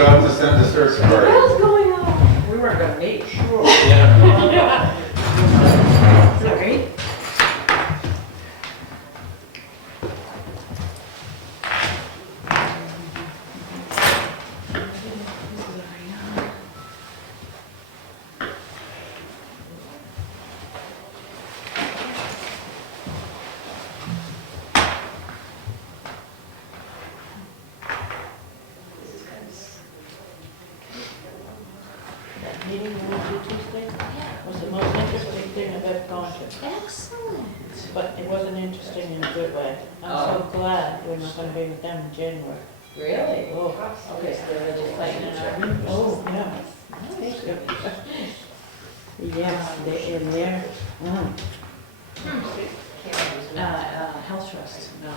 about to send a search What the party. hell's going on? We weren't gonna meet, sure. Yeah. Sorry. That meeting Wednesday, Tuesday was the most interesting thing I've ever gone to. Excellent. But it wasn't interesting in a good way. I'm so glad we're not gonna be with them in January. Really? Oh, Okay, so they're just fighting it out. oh, yeah. Yes, they're in there. Health trust, no.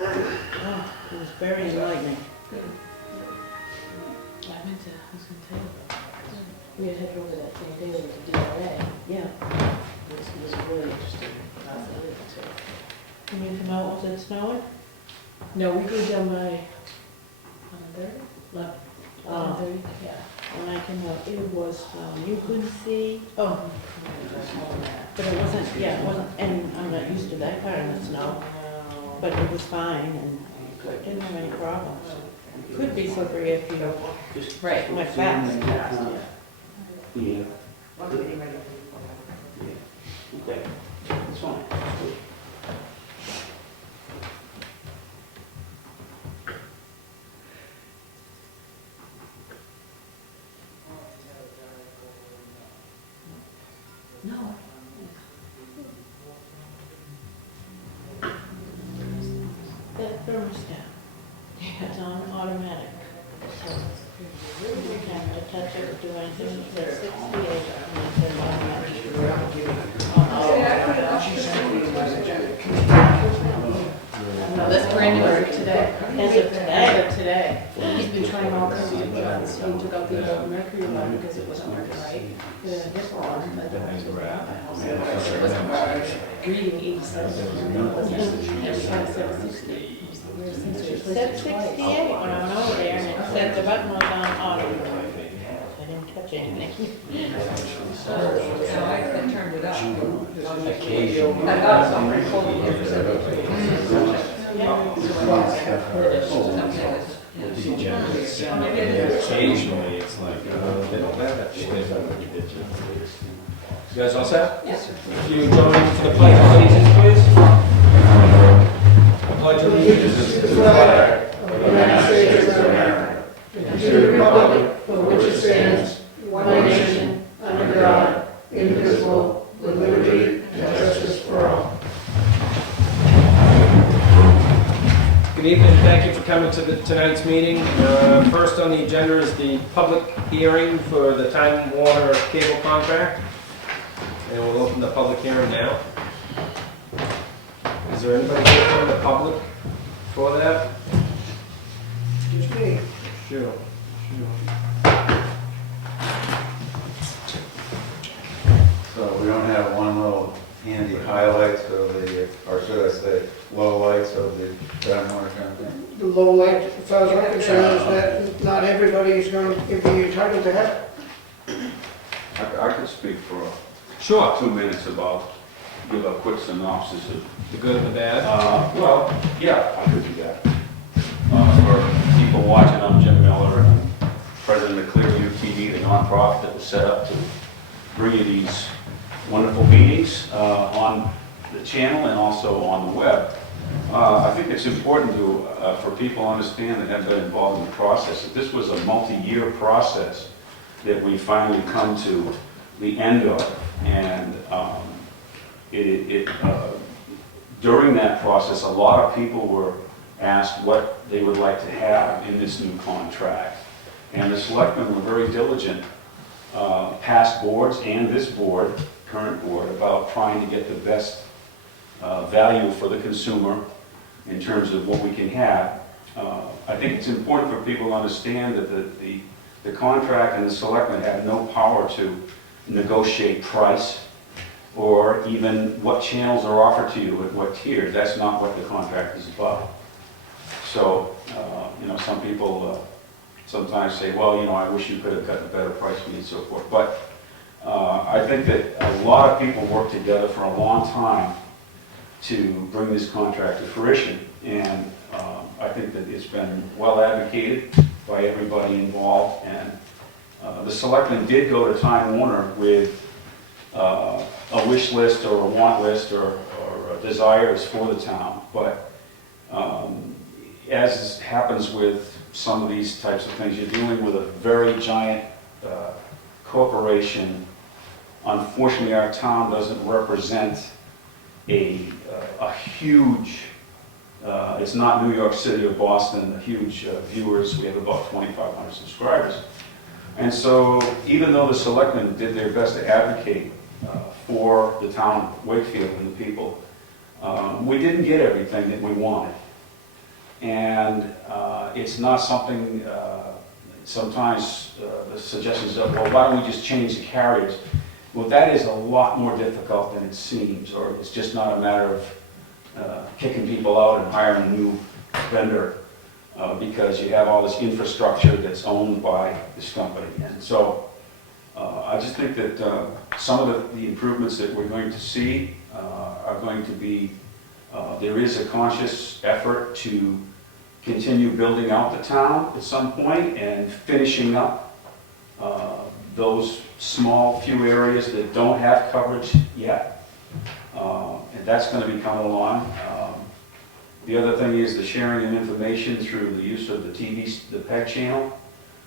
Oh, it was very enlightening. I went to, I was gonna tell you about that. We had headed over that same day with the DRA. Yeah. It was really interesting. Can you come out, was it snowing? No, we go down by, on the third? Left. 11:30? Yeah. When I came out, it was, you couldn't see, oh, but it wasn't, yeah, it wasn't, and I'm not used to that kind of snow, but it was fine and didn't have any problems. Could be slippery if you Right. went fast. Yeah. Okay, that's fine. No. That thermostat, it's on automatic, so you don't have to touch it or do anything, it's 68, and it's an automatic. No, that's brand new today. As of today? As of today. He's been trying all kinds of jobs. He took out the mercury one because it wasn't working right. Put in a different one, but it wasn't reading 87. It wasn't, it was 760. Said 68 when I went over there, and it said the button was on auto. I didn't touch anything. So I turned it up. Occasionally. I got something cold here for 72. Occasionally, it's like, they don't have that shit. You guys all set? Yes, sir. If you join for the pledge of allegiance, please. I pledge allegiance to the flag of the United States of America, and to the republic for which it stands, one nation, under God, indivisible, with liberty and justice for all. Good evening, thank you for coming to tonight's meeting. First on the agenda is the public hearing for the Time Warner cable contract. And we'll open the public hearing now. Is there anybody here from the public for that? Just me. Sure. So we don't have one little handy highlights of the, or should I say, lowlights of the Time Warner contract? The low light, as far as I'm concerned, is that not everybody is going to be entitled to have it. I could speak for Sure. 2 minutes about, give a quick synopsis of, The good and the bad? well, yeah, I could do that. For people watching, I'm Jim Miller, and I'm president of Clearview TV, the nonprofit that was set up to bring you these wonderful meetings on the channel and also on the web. I think it's important to, for people to understand that have been involved in the process, that this was a multi-year process that we finally come to the end of. And during that process, a lot of people were asked what they would like to have in this new contract. And the selectmen were very diligent, past boards and this board, current board, about trying to get the best value for the consumer in terms of what we can have. I think it's important for people to understand that the contract and the selectmen have no power to negotiate price or even what channels are offered to you at what tier. That's not what the contract is about. So, some people sometimes say, well, you know, I wish you could have gotten a better price for me and so forth. But I think that a lot of people worked together for a long time to bring this contract to fruition. And I think that it's been well advocated by everybody involved. And the selectmen did go to Time Warner with a wish list or a want list or desires for the town. But as happens with some of these types of things, you're dealing with a very giant corporation. Unfortunately, our town doesn't represent a huge, it's not New York City or Boston, a huge viewers. We have about 2,500 subscribers. And so even though the selectmen did their best to advocate for the town of Wakefield and the people, we didn't get everything that we wanted. And it's not something, sometimes the suggestions of, well, why don't we just change the carriers? Well, that is a lot more difficult than it seems, or it's just not a matter of kicking people out and hiring a new vendor because you have all this infrastructure that's owned by this company. And so I just think that some of the improvements that we're going to see are going to be, there is a conscious effort to continue building out the town at some point and finishing up those small few areas that don't have coverage yet. And that's going to be coming along. The other thing is the sharing of information through the use of the the PEG channel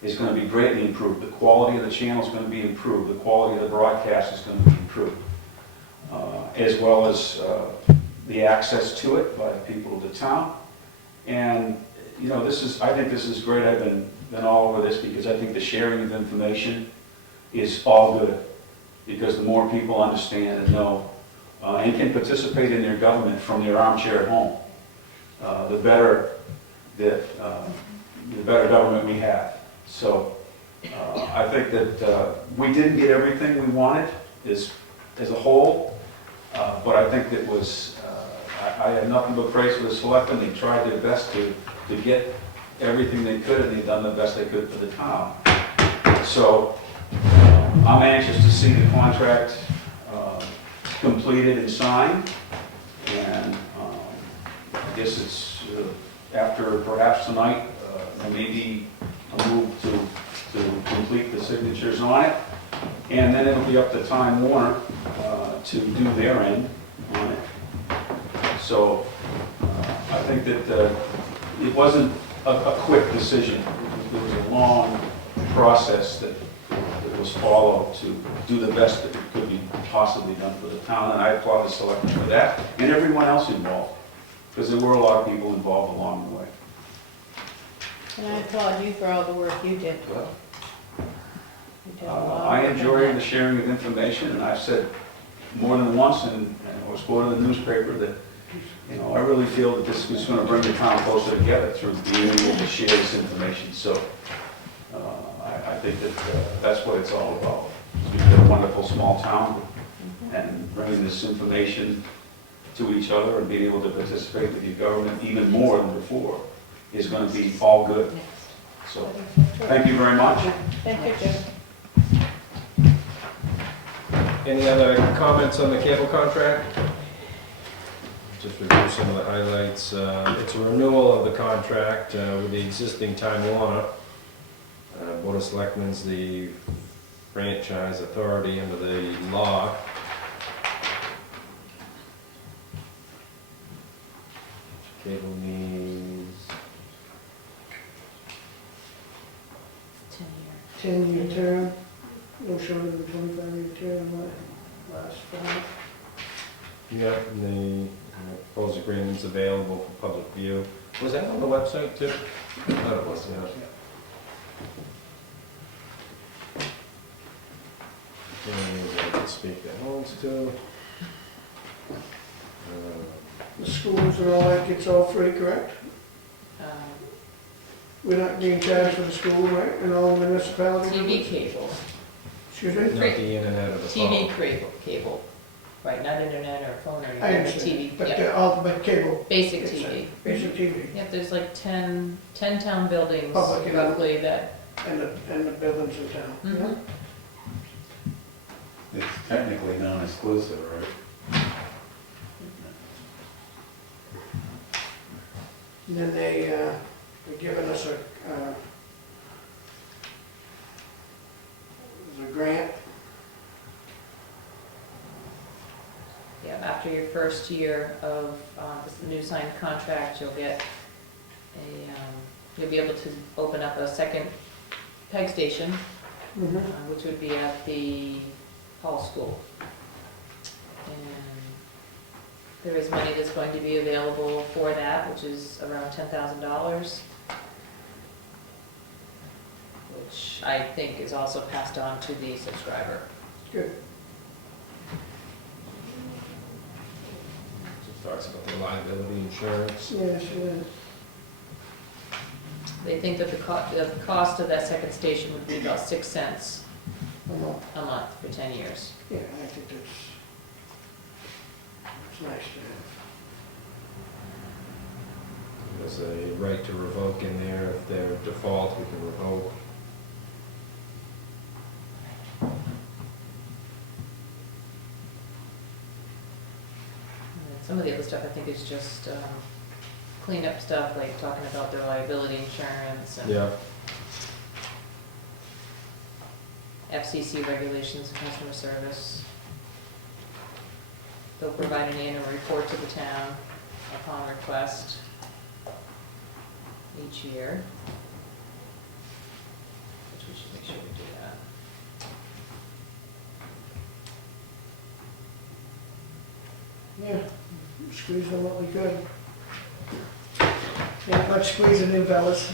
is going to be greatly improved. The quality of the channel is going to be improved. The quality of the broadcast is going to be improved. As well as the access to it by people of the town. And, you know, I think this is great. I've been all over this because I think the sharing of information is all good. Because the more people understand and know and can participate in their government from their armchair at home, the better government we have. So I think that we didn't get everything we wanted as a whole, but I think that was, I have nothing but praise for the selectmen. They tried their best to get everything they could, and they've done the best they could for the town. So I'm anxious to see the contract completed and signed, and I guess it's after perhaps tonight, there may be a move to complete the signatures on it, and then it'll be up to Time Warner to do their end on it. So I think that it wasn't a quick decision. There was a long process that was followed to do the best that could be possibly done for the town, and I applaud the selectmen for that, and everyone else involved, because there were a lot of people involved along the way. And I applaud you for all the work you did. Well, You did a lot of I work on enjoy that. the sharing of information, and I've said more than once, and I was quoted in the newspaper that, you know, I really feel that this is going to bring the town closer together through being able to share this information. So I think that that's what it's all about. We've got a wonderful small town, and bringing this information to each other and being able to participate with your government even more than before is going to be all good. So thank you very much. Thank you, Jim. Any other comments on the cable contract? Just review some of the highlights. It's a renewal of the contract with the existing Time Warner. Board of Selectmen's the franchise authority under the law. Cable needs 10-year term, no shorter than 25-year term, last fall. Yeah, and the proposed agreement's available for public view. Was that on the website too? I thought it was, yeah. And I can speak that wants to. The schools and all that gets all free, correct? We're not being charged for the school, right, in all the municipalities? TV cable, Excuse me? Not the internet or the phone. TV cable, right, not internet or phone or I anything, but understand, TV, but yeah, all, but cable, basic Yes, TV. basic TV. Yep, there's like 10 town buildings Public, you know. roughly that and the buildings in town. Mhm. It's technically non-exclusive, right? And then they're giving us a grant. Yeah, after your first year of this new signed contract, you'll get you'll be able to open up a second PEG station, which would be at the Hall School. And there is money that's going to be available for that, which is around $10,000, which I think is also passed on to the subscriber. Good. Just talks about the liability insurance. Yes, it is. They think that the cost of that second station would be about 6 cents a month for 10 years. Yeah, I think it's nice to have. There's a right to revoke in there. If they're default, we can revoke. And some of the other stuff I think is just cleanup stuff, like talking about their liability insurance and Yeah. FCC regulations and customer service. They'll provide an annual report to the town upon request each year. Which we should make sure we do that. Yeah, squeezing what we could. Ain't much squeezing in, fellas.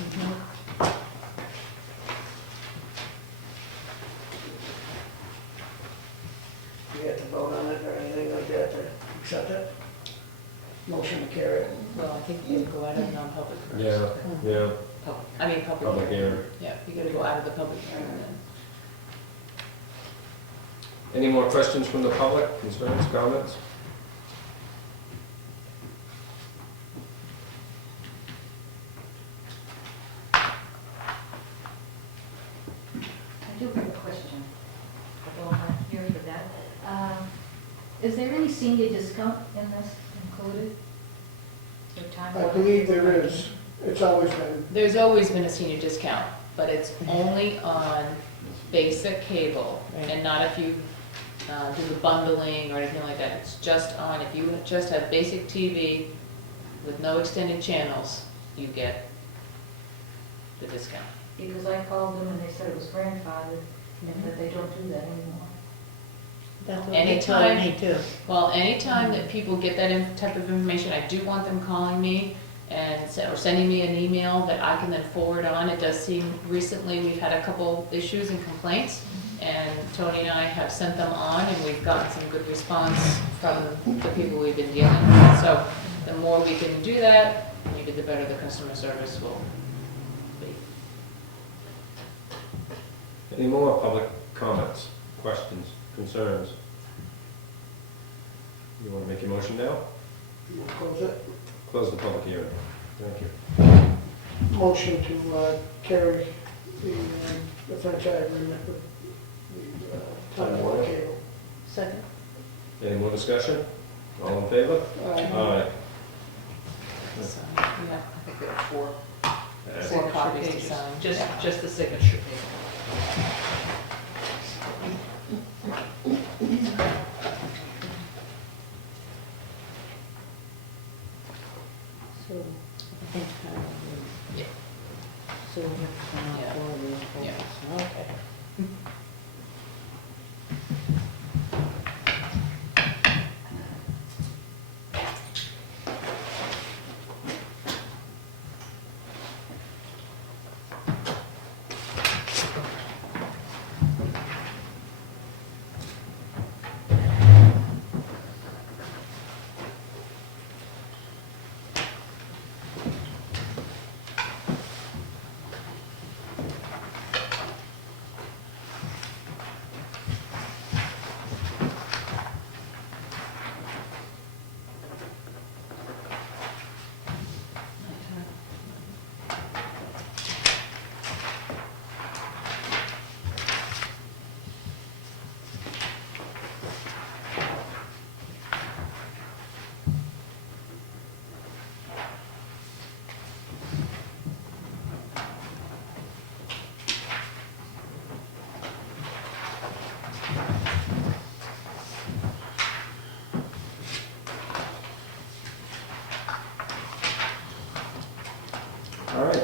You have to vote on it or anything like that to accept it? Motion to carry it. Well, I think you go out of non-public first. Yeah, yeah. Public Public hearing. Yeah, you gotta go out of the public hearing then. Any more questions from the public, concerns, comments? I do have a question. Although I'm not here for that. Is there any senior discount in this included? Is there time? I believe there is. It's always been. There's always been a senior discount, but it's only on basic cable and not if you do the bundling or anything like that. It's just on, if you just have basic TV with no extended channels, you get the discount. Because I called them and they said it was grandfathered and that they don't do that anymore. That's what they told me too. Well, anytime that people get that type of information, I do want them calling me and or sending me an email that I can then forward on. It does seem recently we've had a couple issues and complaints, and Tony and I have sent them on, and we've gotten some good response from the people we've been dealing with. So the more we can do that, maybe the better the customer service will be. Any more public comments, questions, concerns? You want to make your motion now? You wanna close it? Close the public hearing. Thank you. Motion to carry the franchise agreement with the Time Warner Cable. Second? Any more discussion? All in favor? Aye. So, yeah, I think we have four Signature copies to pages. sign. Just- Yeah. just the signature page. So, I think, Yeah. so we have to sign Yeah. all four of these Yeah. pages. Okay.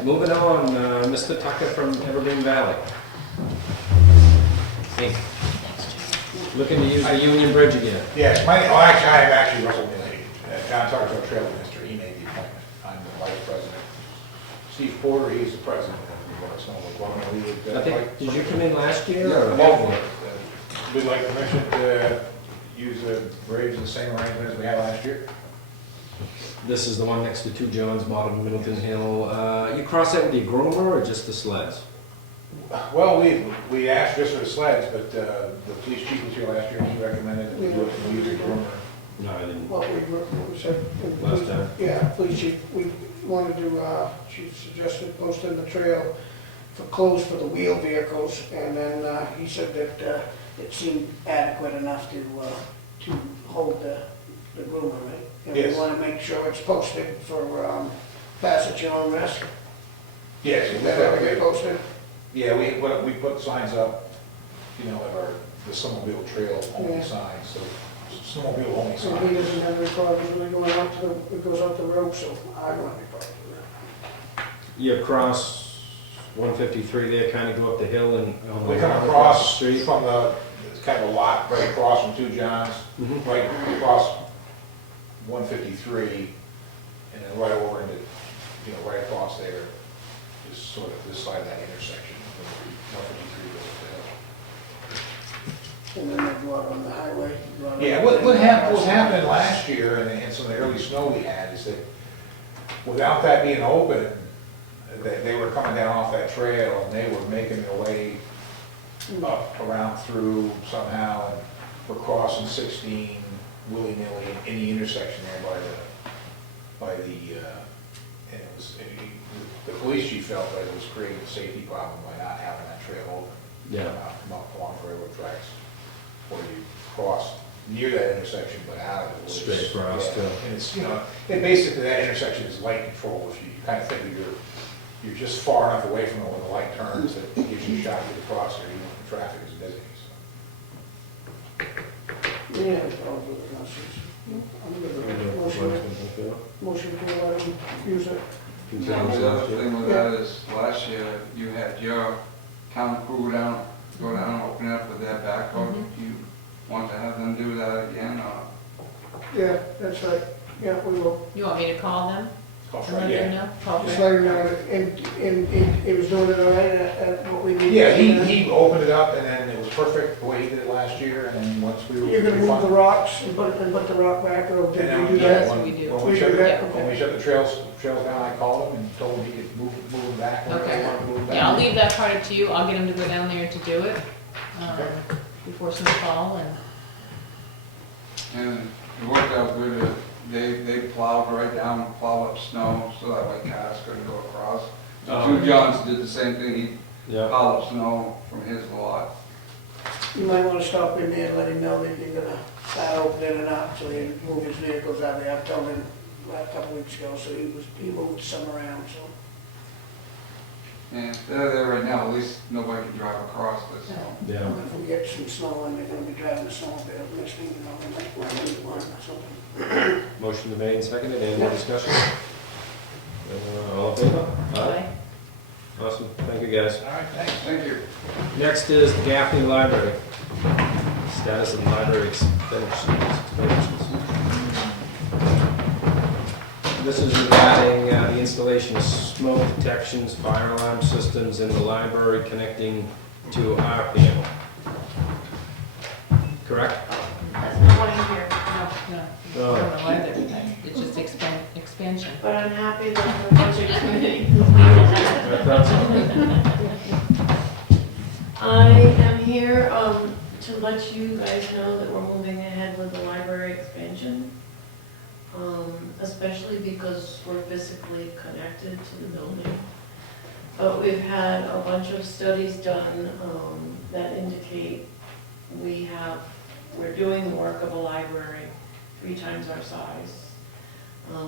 moving on, Mr. Tucker from Evergreen Valley. Hey. Looking to use the Union Bridge again. Yes, actually, I am actually Russell Milley. John Tucker's our trail minister, he made the appointment. I'm the vice president. Steve Porter, he's the president of the I think, did you come in last year? Yeah, or- well, we'd like permission to use the bridge, the same arrangement as we had last year. This is the one next to 2 Johns, bottom of Middleton Hill. You cross that with your groomer or just the sleds? Well, we asked just for the sleds, but the police chief was here last year, and he recommended that we do it, we use a groomer. No, I didn't. What we said. Last time. Yeah, police chief, we wanted to, she suggested posting the trail for closed for the wheel vehicles, and then he said that it seemed adequate enough to hold the groomer, right? And we Yes. want to make sure it's posted for passage at your own risk. Yes, Is that ever get posted? yeah, we put signs up, you know, at the snowmobile trail only Yeah. signs, so snowmobile only So he signs. doesn't have any problems really going out to it goes out the road, so I don't have any problems with that. You cross 153 there, kind of go up the hill and. We come the across street. from it's kind of a lot right across from 2 Johns, Mhm. right across 153, and then right over into, you know, right across there is sort of this side of that intersection, when 153 goes up the hill. And then they go out on the highway. go out on Yeah, the- what happened last year and some of the early snow we had is that without that being open, they were coming down off that trail and they were making their way up around through somehow and were crossing 16 willy-nilly in the intersection there and it was, the police chief felt that it was creating a safety problem by not having that trail open. Yeah. Come up along railroad tracks where you cross near that intersection but out of it. Straight across, Yeah, too. and it's, you know, basically that intersection is light control. If you kind of think that you're just far enough away from it when the light turns that it gives you a shot to cross there, even if the traffic is busy, so. Yeah, probably, I'm good with it. Motion to let him use it. The other thing with that is, last year, you had your town crew go down and open it up with their backhoe. Do you want to have them do that again, or? Yeah, that's right. Yeah, we will. You want me to call them? Call And let Fred, them yeah. know? Call Just Fred? let him know, and he was doing it all right at what we needed. Yeah, he opened it up and then it was perfect the way he did it last year and then once we were. You're gonna move the rocks and put the rock back, or And did then, we do yeah, that? Yes, we do. when We we shut do the, that, when we okay. shut the trails down, I called him and told him he could move them back wherever Okay. they wanted to move them back. Yeah, I'll leave that part up to you. I'll get them to go down there to do it, Okay. before snowfall and. And it worked out good. They plowed right down, plowed up snow, so that way cars couldn't go across. Oh. 2 Johns did the same thing. He Yeah. plowed up snow from his lot. You might wanna stop in there and let him know that you're gonna start opening it up, so he can move his vehicles out there. I told him a couple weeks ago, so he moved some around, so. And they're there right now, at least nobody can drive across this, so. Yeah. If we get some snow and they're gonna be driving the snowmobile, next thing you know, they might want to move one or something. Motion to made and seconded, any more discussion? All in favor? Aye. Awesome, thank you guys. All right, thanks. Thank you. Next is the Gaffney Library. Status of the library expenditures. This is regarding the installation of smoke detections, fire alarm systems in the library connecting to our panel. Correct? That's not what I'm here. No, no. Oh. I don't know why they're- It's just expansion. But I'm happy that the budget committee. I thought so. I am here to let you guys know that we're moving ahead with the library expansion. Especially because we're physically connected to the building. But we've had a bunch of studies done that indicate we're doing the work of a library 3 times our size.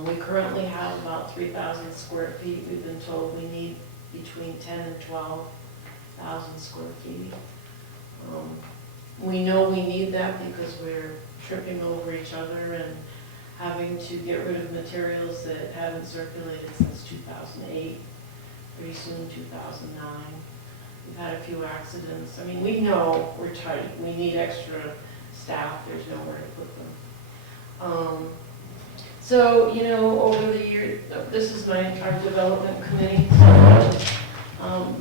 We currently have about 3,000 square feet. We've been told we need between 10 and 12,000 square feet. We know we need that because we're tripping over each other and having to get rid of materials that haven't circulated since 2008. pretty soon 2009. We've had a few accidents. I mean, we know we're tight, we need extra staff, there's nowhere to put them. So, you know, over the year, this is our development committee,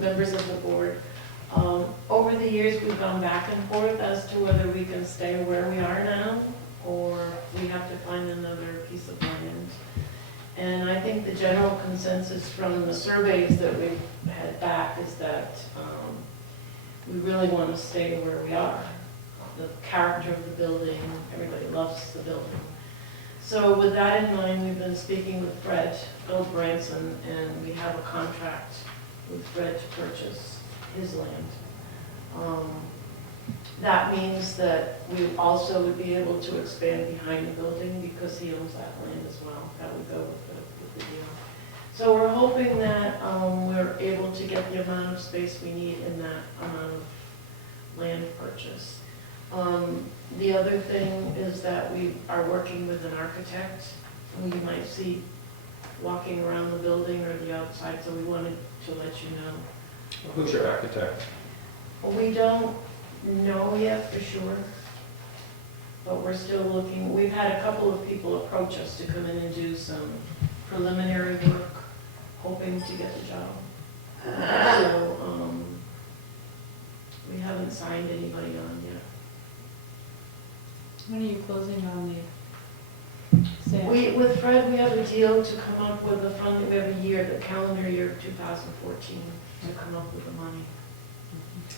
members of the board. Over the years, we've gone back and forth as to whether we can stay where we are now, or we have to find another piece of land. And I think the general consensus from the surveys that we've had back is that we really want to stay where we are. The character of the building, everybody loves the building. So with that in mind, we've been speaking with Phil Branson, and we have a contract with Fred to purchase his land. That means that we also would be able to expand behind the building because he owns that land as well. That would go with the deal. So we're hoping that we're able to get the amount of space we need in that amount of land purchase. The other thing is that we are working with an architect, who you might see walking around the building or the outside, so we wanted to let you know. Who's your architect? We don't know yet for sure, but we're still looking. We've had a couple of people approach us to come in and do some preliminary work, hoping to get the job. So we haven't signed anybody on yet. When are you closing on the sale? With Fred, we have a deal to come up with a fund. We have a year, the calendar year of 2014, to come up with the money.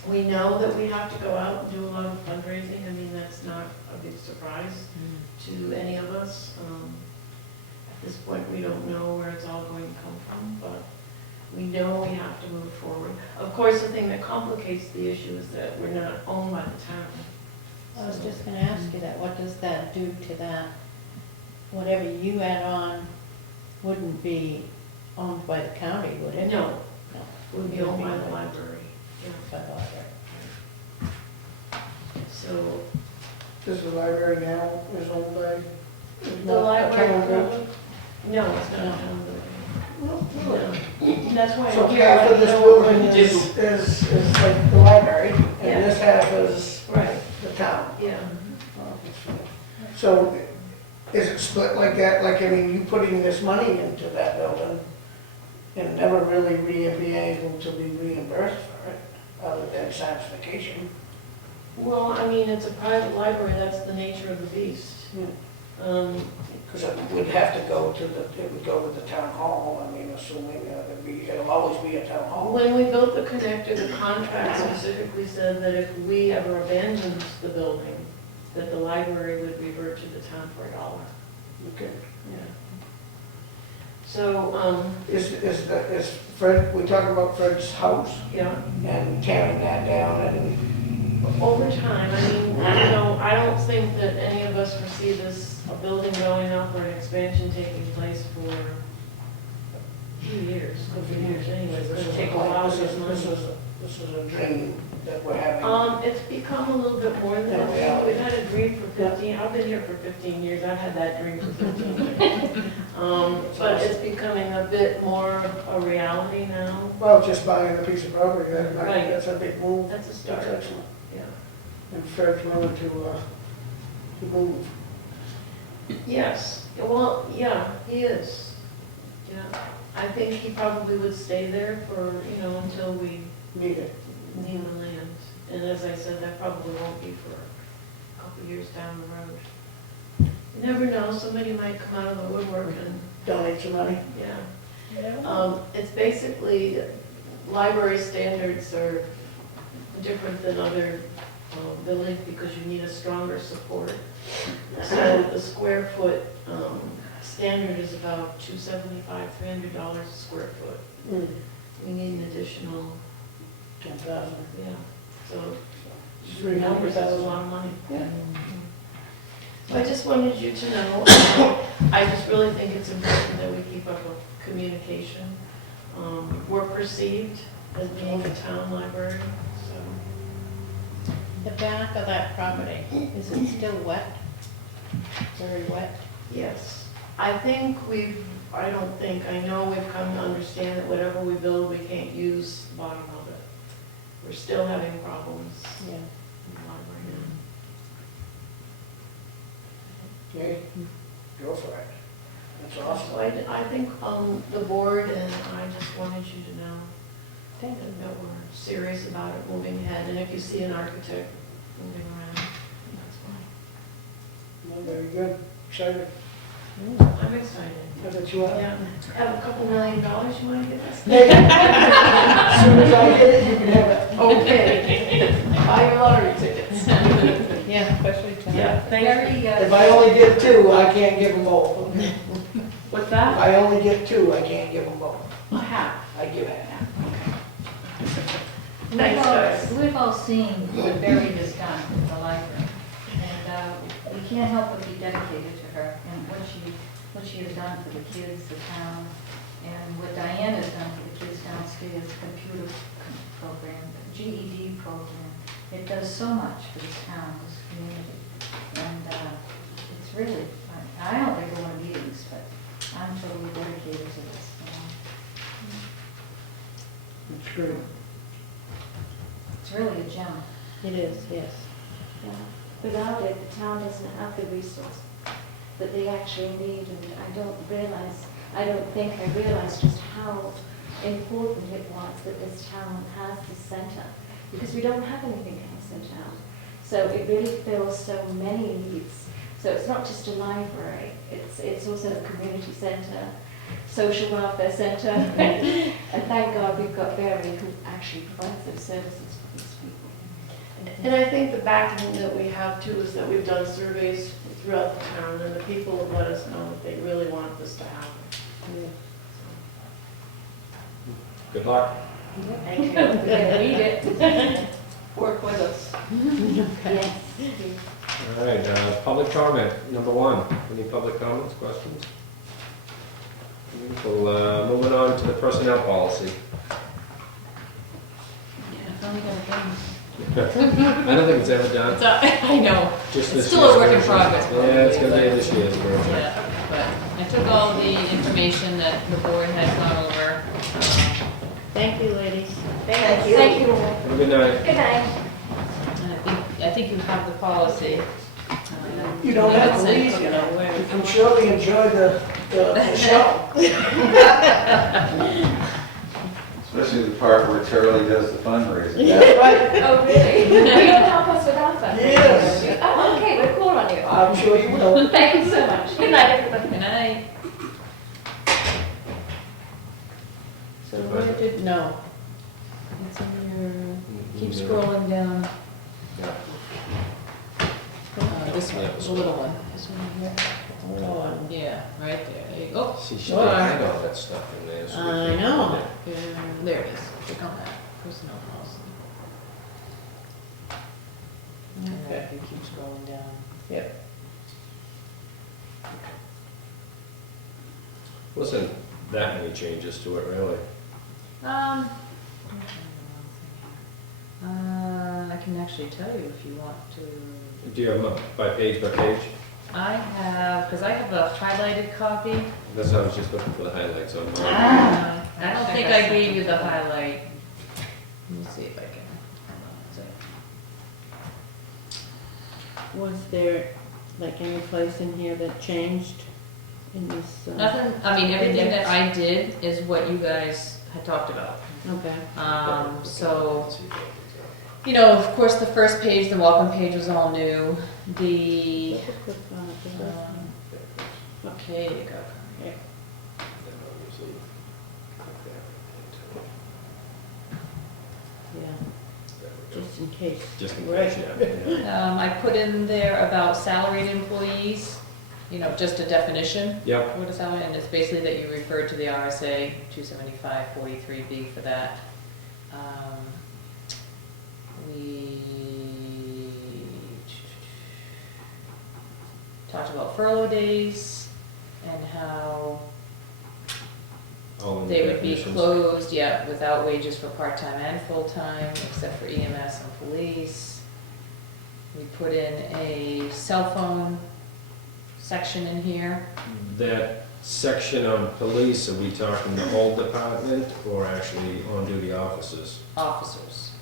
We know that we have to go out and do a lot of fundraising. I mean, that's not a big surprise to any of us. At this point, we don't know where it's all going to come from, but we know we have to move forward. Of course, the thing that complicates the issue is that we're not owned by the town. I was just gonna ask you that, what does that do to that? Whatever you add on wouldn't be owned by the county, would it? No, No. it would be owned by the library. Yeah. By the library. So Does the library now is owned by? the library, Town no, it's not a town building. No. That's why So I'm here. half of this I know building what we is do. like the library, Yeah. and this half is Right, the town. yeah. So is it split like that? Like, I mean, you putting this money into that building and never really being able to be reimbursed for it, other than satisfaction. Well, I mean, it's a private library, that's the nature of the beast. Because it would have to go to it would go to the town hall, I mean, assuming it'll always be a town hall. When we built the connector, the contract specifically said that if we ever abandoned the building, that the library would revert to the town for $1. Okay. Yeah. So, Is Fred, we talking about Fred's house yeah, and tearing that down and, over time, I mean, you know, I don't think that any of us foresee this, a building going up or an expansion taking place for a few years, anyway, it's gonna take a while to get money. this is a dream that we're having. It's become a little bit more than Yeah, that. reality. We've had a dream for 15, I've been here for 15 years, I've had that dream for 15 years. But it's becoming a bit more a reality now. Well, just buying a piece of property, Right. that's a big move. That's a That's start, excellent. yeah. And Fred's willing to move. Yes, well, yeah, he is. Yeah, I think he probably would stay there for, you know, until we Need it. need the land. And as I said, that probably won't be for a couple of years down the road. You never know, somebody might come out of the woodwork and, Donate some money. yeah. It's basically, library standards are different than other buildings because you need a stronger support. So the square foot standard is about $275, $300 a square foot. We need an additional, 10,000. yeah, so $300,000. numbers, that's a lot of money. Yeah. So I just wanted you to know, I just really think it's important that we keep up with communication. We're perceived as being a town library, so. The back of that property, is it still wet? Very wet? Yes, I know we've come to understand that whatever we build, we can't use the bottom of it. We're still having problems Yeah. in the library now. Okay, go for it. That's awesome. So I think the board and I just wanted you to know Thank that we're serious about it moving ahead. And if you see an architect moving around, that's Well, very good, excited. fine. I'm excited. How about you, Al? Yeah, have a couple $1 million you want to get us? As soon as I get it, you can have it. Okay. Buy your lottery tickets. Yeah, especially tonight. Yeah, thank you. Very, If I only get 2, I can't give them both. What's If that? I only get 2, I can't give them both. Half. I give it half. Thanks, guys. We've all seen what Barry has done with the library, and we can't help but be dedicated to her and what she has done for the kids, the town, and what Diane has done for the kids downstairs, the computer program, the GED program. It does so much for this town, this community, and it's really, I don't go to meetings, but I'm totally dedicated to this. That's great. It's really a gem. It is, yes. Yeah. Without it, the town doesn't have the resource that they actually need, and I don't think I realized just how important it was that this town has this center, because we don't have anything else in town. So it really fills so many needs. So it's not just a library, it's also a community center, social welfare center, and thank God we've got Barry who actually provides those services for these people. And I think the backing that we have too is that we've done surveys throughout the town, and the people have let us know that they really want this to happen. Good luck. Thank you. We're gonna need it. Work with us. Yes. All right, public comment, number 1. Any public comments, questions? Well, moving on to the personnel policy. I don't think it's ever done. I know, Just it's this still a year's work in version. progress. Yeah, it's gonna be this year's version. Yeah, but I took all the information that the board had gone over. Thank you, ladies. Thank you. Thank you. Have a good night. Good night. And I think you have the policy. You don't have to leave, you know. You can surely enjoy the show. Especially the part where Charlie does the fundraising. That's right. Oh, really? You don't help us with our fundraising? Yes. Oh, okay, we're cool on you. I'm sure you will. Thank you so much. Good night, everybody. Good night. So where did, no. It's in your, keep scrolling down. This one, the little one. This one here. The little one. Yeah, right there. There you go. See, she Sure. had all that stuff in there. so we I can- know. There it is. Click on that. Personnel policy. And then if you keep scrolling down. Yep. Wasn't that many changes to it, really. I can actually tell you if you want to. Do you have them by page? I have, because I have a highlighted copy. That's why I was just looking for the highlights on mine. I don't think I gave you the highlight. Let me see if I can. Was there like any place in here that changed in this? Nothing, I mean, everything that I did is what you guys had talked about. Okay. So, you know, of course, the first page, the welcome page was all new. The, okay, you go. Yeah, just in case. Just in Right. case, yeah. I put in there about salaried employees, you know, just a definition. Yep. What is salary, and it's basically that you refer to the RSA 275-43B for that. We talked about furlough days and how All in the they would be definitions. closed, yeah, without wages for part-time and full-time, except for EMS and police. We put in a cell phone section in here. That section on police, are we talking the whole department or actually on-duty officers? Officers,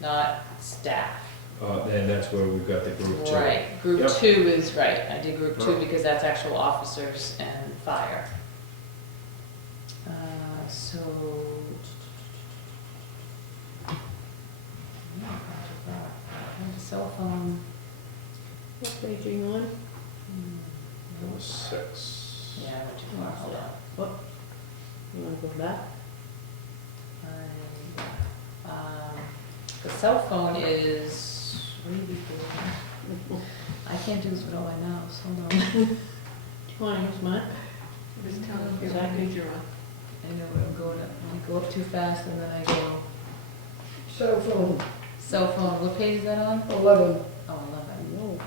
not staff. And that's where we've got the group two. Right, group Yep. 2 is right, I did group 2 Oh. because that's actual officers and fire. So. Cell phone. What page are you on? Number 6. Yeah, I went too far, hold on. You wanna go back? The cell phone is, what do you do? I can't do this with all my mouths, hold on. Do you wanna use mine? Just tell them Is that good? you're on. I know where I'm going up, I go up too fast and then I go. Cell phone, Cell phone, what page is that on? 11. Oh, 11. No.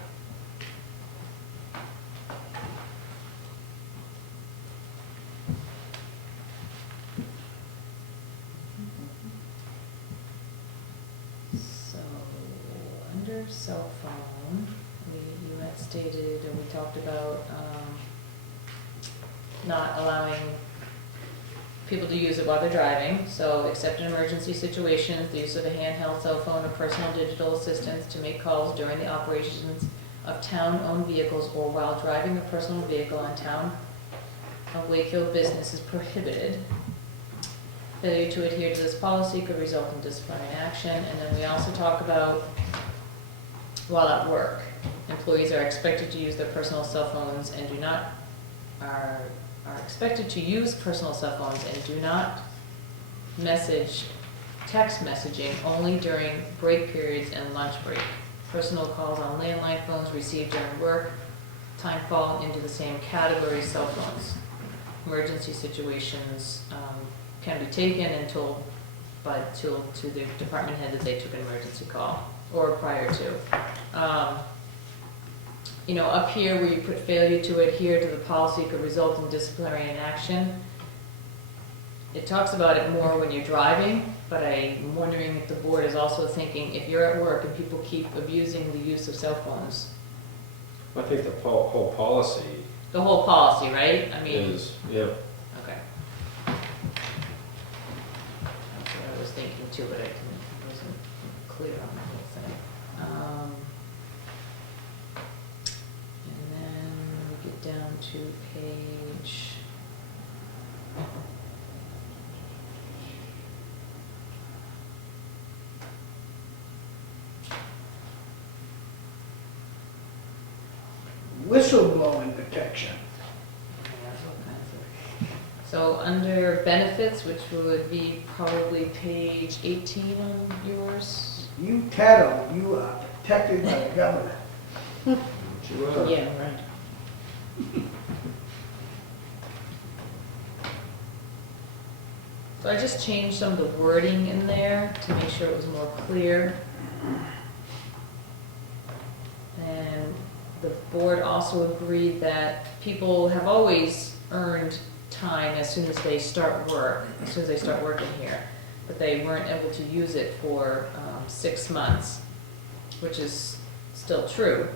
So, under cell phone, you had stated, and we talked about, not allowing people to use it while they're driving, so except in emergency situations, the use of a handheld cell phone or personal digital assistance to make calls during the operations of town-owned vehicles or while driving a personal vehicle on town of Wakefield business is prohibited. Failure to adhere to this policy could result in disciplinary action, and then we also talk about while at work. Employees are expected to use their personal cell phones and are expected to use personal cell phones and do not text messaging only during break periods and lunch break. Personal calls on landline phones received during work time fall into the same category as cell phones. Emergency situations can be taken and told to the department head that they took an emergency call or prior to. You know, up here where you put failure to adhere to the policy could result in disciplinary action. It talks about it more when you're driving, but I'm wondering if the board is also thinking if you're at work and people keep abusing the use of cell phones. I think the whole policy The whole policy, right? I mean, is, yeah. okay. That's what I was thinking too, but I wasn't clear on the whole thing. And then we get down to page. Whistleblowing protection. So under benefits, which would be probably page 18 on yours. You tattle, you are protected by the governor. Sure. Yeah, right. So I just changed some of the wording in there to make sure it was more clear. And the board also agreed that people have always earned time as soon as they start working here, but they weren't able to use it for 6 months, which is still true.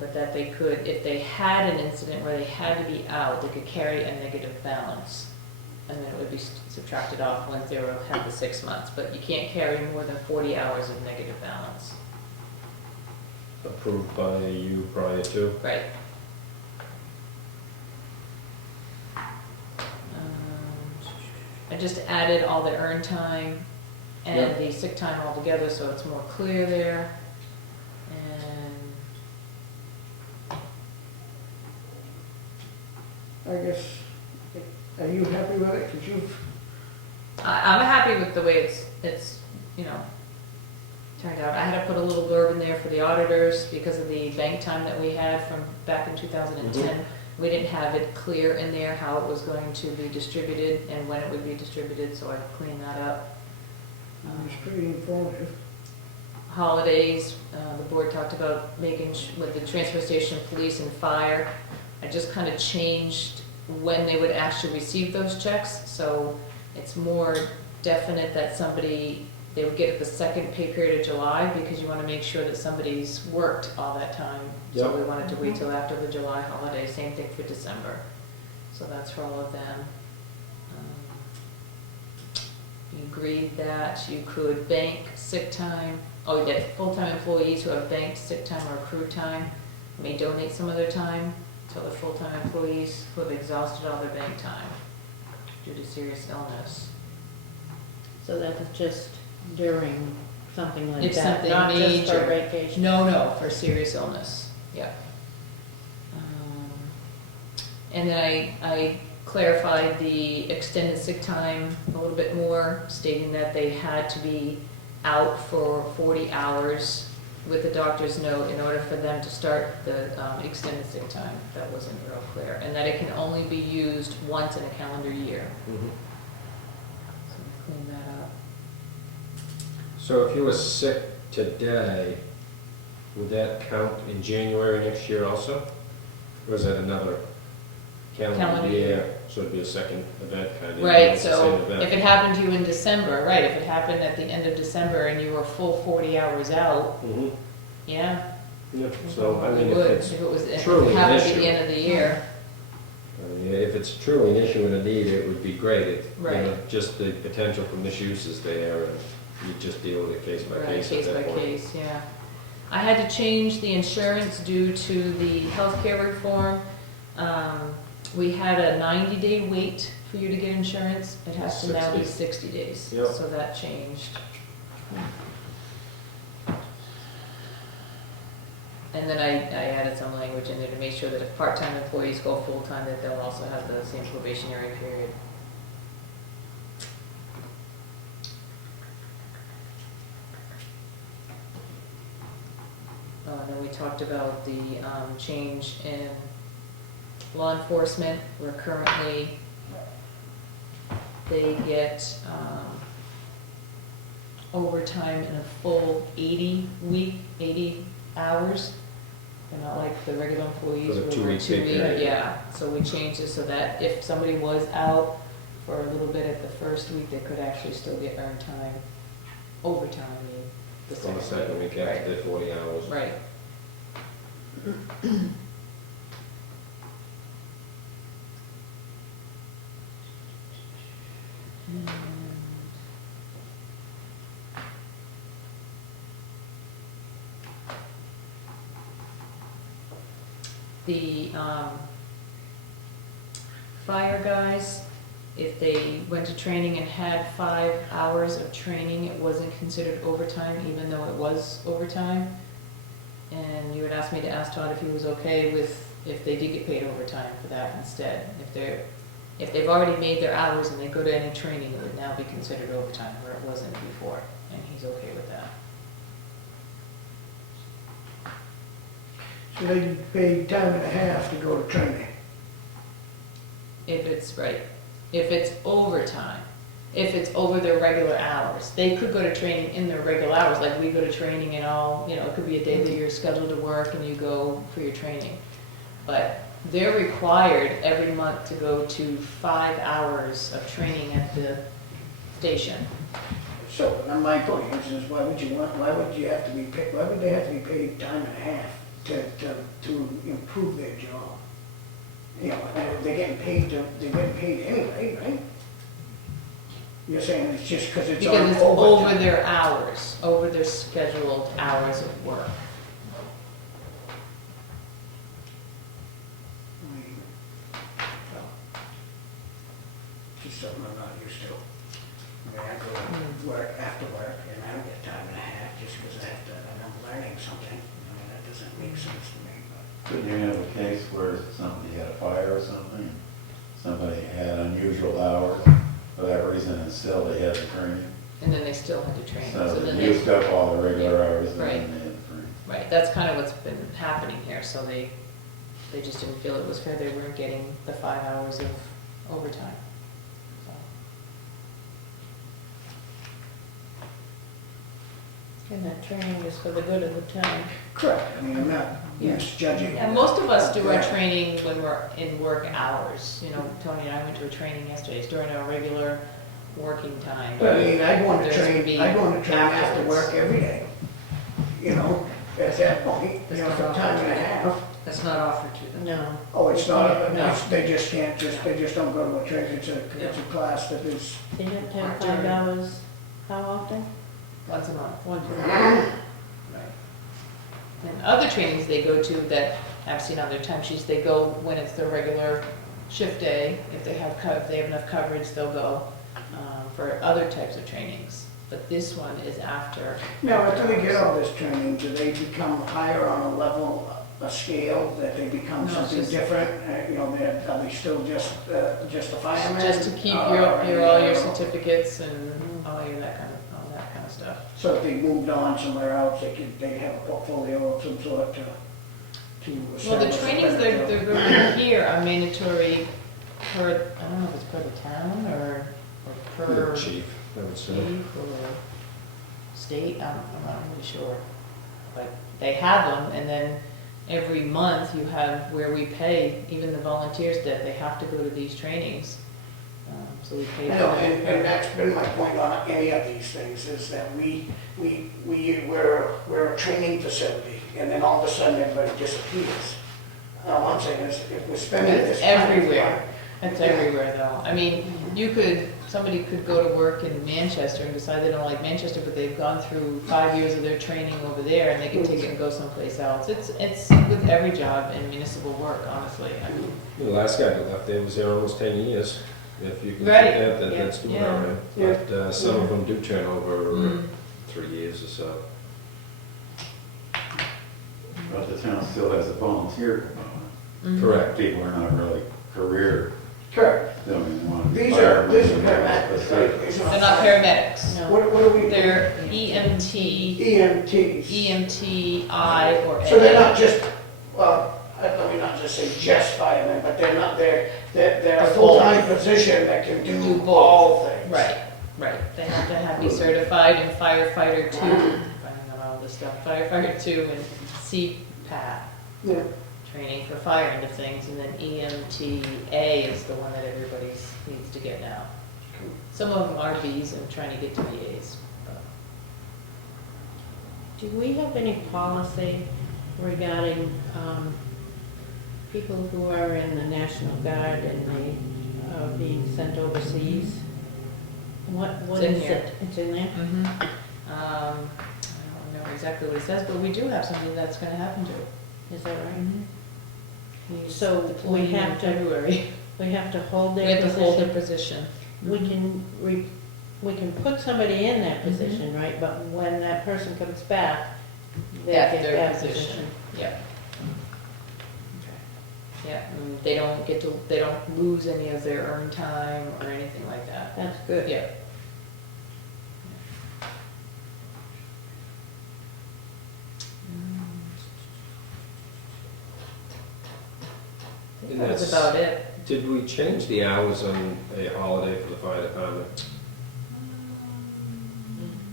But that they could, if they had an incident where they had to be out, they could carry a negative balance, and then it would be subtracted off once they had the 6 months. But you can't carry more than 40 hours of negative balance. Approved by you prior to. Right. I just added all the earned time and Yep. the sick time all together, so it's more clear there. And I guess, are you happy with it? Because you've, I'm happy with the way it's turned out. I had to put a little blurb in there for the auditors because of the bank time that we had from back in 2010. We didn't have it clear in there how it was going to be distributed and when it would be distributed, so I cleaned that up. it's pretty informative. Holidays, the board talked about making, with the transfer station, police and fire, I just kind of changed when they would actually receive those checks, so it's more definite that somebody they would get it the second pay period of July, because you wanna make sure that somebody's worked all that time. So Yep. we wanted to wait till after the July holiday, same thing for December. So that's for all of them. You agreed that you could bank sick time, that full-time employees who have banked sick time or accrued time may donate some of their time to the full-time employees who have exhausted all their bank time due to serious illness. So that's just during something like If that, something not just for major. vacation? No, for serious illness, yeah. And then I clarified the extended sick time a little bit more, stating that they had to be out for 40 hours with a doctor's note in order for them to start the extended sick time. That wasn't real clear. And that it can only be used once in a calendar year. Mhm. So we cleaned that up. So if you were sick today, would that count in January next year also? Or is that another calendar Calendar year? year. So it'd be a second event kind of. Right, it's the so same event. if it happened to you in December, right, if it happened at the end of December and you were full 40 hours out, Mhm. yeah. Yeah, so I we mean, if would, it's if it was, if truly it an happened at issue. the end of the year. I mean, if it's truly an issue and a need, it would be great. Right. Just the potential for misuse is there, and you just deal with it case by Right, case at case by that point. case, yeah. I had to change the insurance due to the healthcare reform. We had a 90-day wait for you to get insurance. It has to now be 60 days. Yep. So that changed. And then I added some language in there to make sure that if part-time employees go full-time, that they'll also have the same probationary period. And then we talked about the change in law enforcement. We're currently, they get overtime in a full 80 hours. They're not like the regular employees. For the where 2 we're week 2 pay week, period. yeah. So we changed it so that if somebody was out for a little bit at the first week, they could actually still get earned time, overtime, I mean. On the second week after the 40 hours. Right. The fire guys, if they went to training and had 5 hours of training, it wasn't considered overtime, even though it was overtime. And you had asked me to ask Todd if he was okay with, if they did get paid overtime for that instead. If they've already made their hours and they go to any training, it would now be considered overtime, where it wasn't before, and he's okay with that. So they get paid time and a half to go to training. If it's, right, if it's overtime, if it's over their regular hours. They could go to training in their regular hours, like we go to training and all, it could be a day that you're scheduled to work and you go for your training. But they're required every month to go to 5 hours of training at the station. So, now my point is why would they have to be paid time and a half to improve their job? And they're getting paid anyway, right? You're saying it's just because it's on Because it's overtime. over their hours, over their scheduled hours of work. Just something I'm not used to. I go to work after work and I don't get time and a half just because I'm learning something. That doesn't make sense to me, but. Couldn't you have a case where somebody had a fire or something, somebody had unusual hours for that reason, and still they had the training? And then they still had to train. So then they used up all the regular hours and Right. then they had the training. Right, that's kind of what's been happening here, so they just didn't feel it was fair, they weren't getting the 5 hours of overtime. So. And that training is for the good of the town. Correct, I'm not Yeah. misjudging. And most of us do our Yeah. training when we're in work hours. Tony and I went to a training yesterday, it's during our regular working time. But I mean, I'd want to There's gonna be train, I'd want to train after afterwards. work every day, you know, at that point, you That's know, not for time and a half. That's not offered to them. No. Oh, it's not, No. they just can't, they just don't go to a training, it's a class that is, They have to have 5 hours, how often? Once a month. Once a month. Right. And other trainings they go to that I've seen on their timesheets, they go when it's their regular shift day. If they have enough coverage, they'll go for other types of trainings. But this one is after. now, after they get all this training, do they become higher on a level, a scale, that they become No, it's something just- different? You know, are they still just a fireman? Just to keep all your certificates and all that kind of stuff. So if they moved on somewhere else, they'd have a portfolio of some sort to Well, the establish a trainings better they're job. going here are mandatory per, I don't know if it's per the town or per Chief, I would say. chief or state, I'm not really sure. But they have them, and then every month you have where we pay, even the volunteers, that they have to go to these trainings. So we pay. I know, and that's been my point on any of these things, is that we're a training facility, and then all of a sudden everybody disappears. All I'm saying is, if we're spending this It's time. everywhere. It's everywhere though. I mean, somebody could go to work in Manchester and decide they don't like Manchester, but they've gone through 5 years of their training over there and they can take it and go someplace else. It's with every job in municipal work, honestly. I mean, The last guy that left there was there almost 10 years. If you can Right. get that, that's doing Yeah. all right. Yeah. But some of them do turn over Mm. 3 years or so. But the town still has a volunteer component. mhm. Correct. People are not really career, Correct. they don't even want to be These are firemen. paramedics, right? It's They're not paramedics. No. What are we? They're EMT, EMTs. EMTI or A. So they're not just, well, let me not just say just firemen, but they're not, they're a full-time position that can Do do both. all things. Right. They have to be certified in firefighter 2, finding out all this stuff, firefighter 2 and CPAT. Yeah. Training for fire end of things, and then EMTA is the one that everybody needs to get now. Some of them are Bs and trying to get to BAs. but- Do we have any policy regarding people who are in the National Guard and they are being sent overseas? What It's in is here. it? It's in there? I don't know exactly what it says, but we do have something that's gonna happen to. Is that right? He's So we deploying in have to- February. We have to hold We their have to hold their position. position. We can put somebody in that Mm-hmm. position, right? But when that person comes back, they That's get their that position. position. Yep. Yeah, and they don't lose any of their earned time or anything like that. That's good. Yeah. I think that was about it. Did we change the hours on a holiday for the fire department?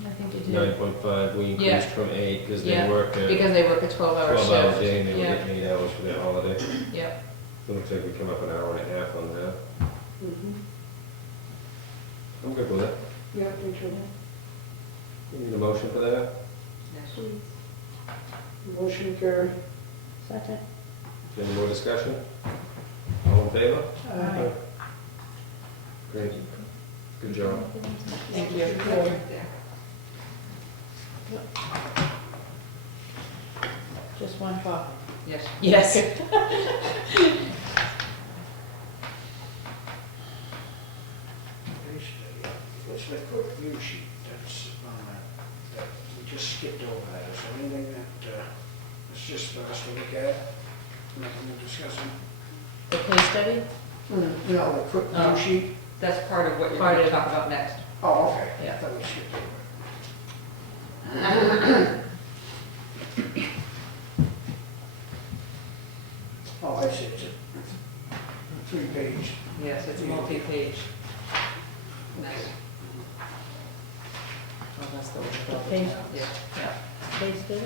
I think it did. 9.5, we Yeah. increased from 8 because Yeah, they work a Because they work a 12-hour 12-hour shift. day and they were Yeah, getting 8 hours for their holiday. yeah. It looks like we come up an hour and a half on that. Mhm. I'm good with it. Yeah, me too. We need a motion for that? Motion carried. Second? Any more discussion? All in favor? Aye. Great. Good job. Thank you. Just one copy. Yes. Yes. What's the quick view sheet that's on that we just skipped over that? Is there anything that, it's just for us to look at? Nothing to discuss? The case study? No, the quick Oh. view sheet? That's part of what you're Part going of to it. talk about next. Oh, okay. Yeah. I thought we skipped over it. Oh, I see, it's a 3-page. Yes, it's multi-page. Nice. Oh, that's the one. Case, Yeah. Yeah, case study?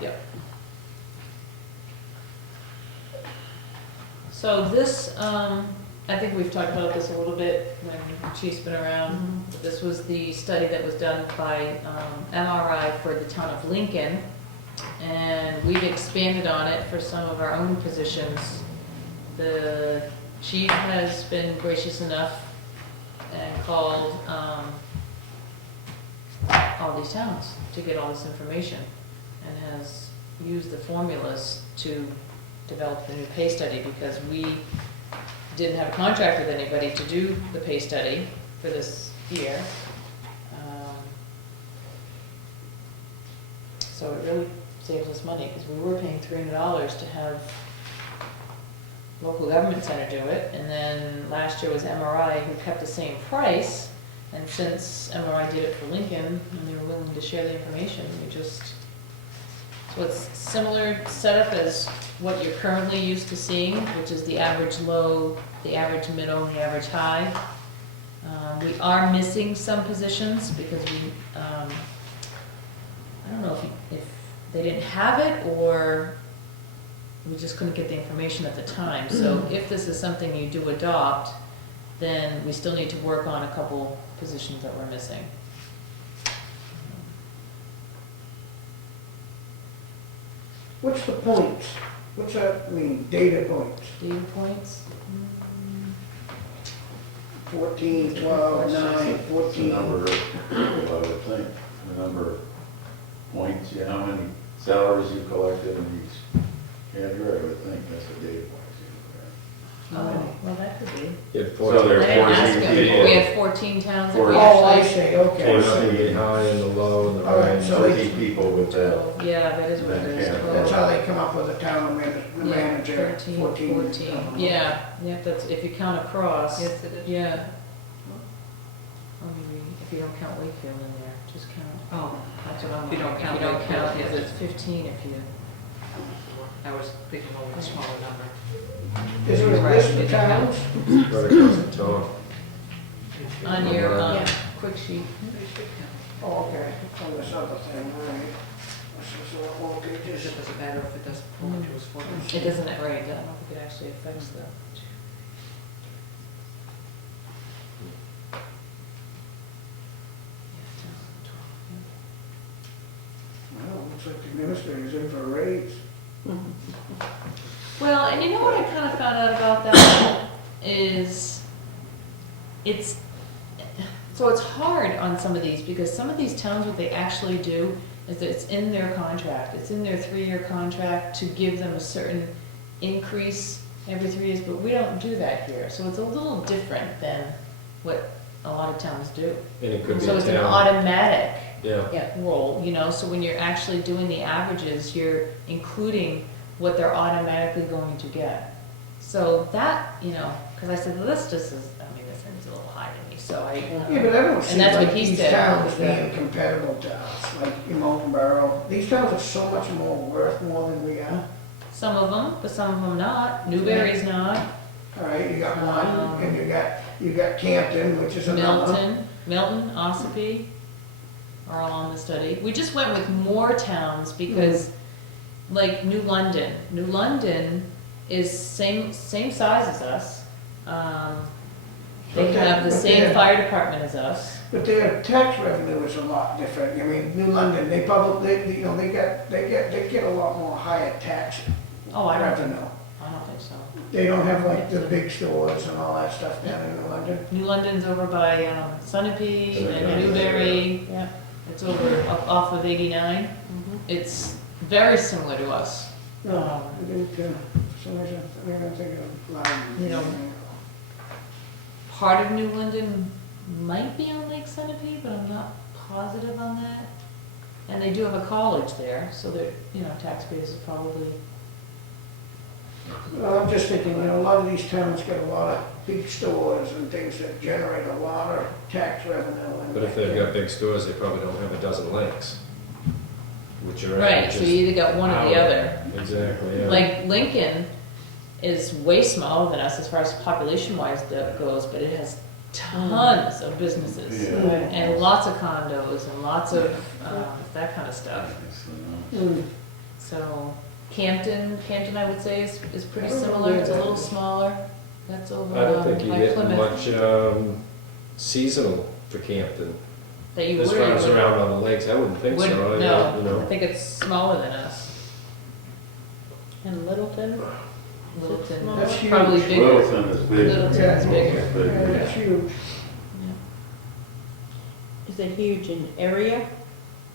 yep. So this I think we've talked about this a little bit when Chief's been around. This was the study that was done by MRI for the town of Lincoln, and we've expanded on it for some of our own positions. The chief has been gracious enough and called all these towns to get all this information, and has used the formulas to develop the new pay study, because we didn't have a contract with anybody to do the pay study for this year. So it really saves us money, because we were paying $300 to have local government center do it, and then last year was MRI, who kept the same price, and since MRI did it for Lincoln, and they were willing to share the information, we just, so it's similar setup as what you're currently used to seeing, which is the average low, the average middle, and the average high. We are missing some positions because we, I don't know if they didn't have it, or we just couldn't get the information at the time. So if this is something you do adopt, then we still need to work on a couple positions that we're missing. What's the points? What's that mean, data points? Data points? 14, 12, 9, It's the 14. number of people, I would think, the number of points, you know, how many salaries you collected in each category, I would think that's what data points Oh, well, that could be. You had So there I are didn't ask 14 him. people. We have 14 towns that we Oh, I actually. see, okay. the high and the low and the All right, range. so they- 14 people with that. Yeah, that is what it is. Yeah. That's how they come up with the town manager, 13, 14. 14. Yeah, that's, if you count across. Yes, it is. Yeah. Or maybe if you don't count Wakefield in there, just count. Oh, That's what I'm. If you don't count Wakefield, because yes. it's 15 if you. I was thinking more of a smaller number. Is there a list of towns? Right across the top. On your, Yeah. quick sheet. Oh, okay, on this other thing, all right. This is a whole Because pages. it doesn't matter if it doesn't pull into his photos. It doesn't, right, I don't know if it actually affects the. Well, looks like the administrator's in for a raise. Well, and you know what I kind of found out about that is so it's hard on some of these, because some of these towns, what they actually do is that it's in their contract, it's in their 3-year contract to give them a certain increase every 3 years, but we don't do that here. So it's a little different than what a lot of towns do. And it could be So a it's an town. automatic Yeah. roll, you know, so when you're actually doing the averages, you're including what they're automatically going to get. So that, you know, because I said, well, this just is, I mean, this seems a little high to me, so I. Yeah, but I don't see And that's like what he these said. towns being compatible to us, like in Molten Borough. These towns are so much more worth more than we are. Some of them, but some of them not. Newberry's not. All right, you got one, and you got Campton, which is another. Milton, Ossipee are all on the study. We just went with more towns because, like New London is same size as us. They But have the but same they're- fire department as us. But their tax revenue is a lot different. I mean, New London, they probably, you know, they get a lot more higher tax Oh, I don't revenue. think so. They don't have like the big stores and all that stuff down in New London. New London's over by Sunapee and Sunapee. Newberry. Yeah. It's over off of 89. It's very similar to us. No, I didn't, for some reason, I don't think of Loudon. You know, part of New London might be on Lake Sunapee, but I'm not positive on that. And they do have a college there, so their, you know, tax base is probably. Well, I'm just thinking, you know, a lot of these towns get a lot of big stores and things that generate a lot of tax revenue. And But if they've got big stores, they probably don't have a dozen lakes, which are. Right, so you either got one or the other. Exactly, yeah. Like Lincoln is way smaller than us as far as population-wise goes, but it has tons of businesses. Yeah. And lots of condos and lots of that kind of stuff. So Campton I would say is pretty similar, it's a little smaller. That's over I don't think you by get Plymouth. much seasonal for Campton. That you As would far or as wouldn't? around on the lakes, I wouldn't think so. Wouldn't, I- you no, I know. think it's smaller than us. And Littleton? Littleton, Smaller? That's huge. probably bigger. Littleton is big. Littleton is bigger. It's big, Yeah, yeah. it's huge. Is it huge in area?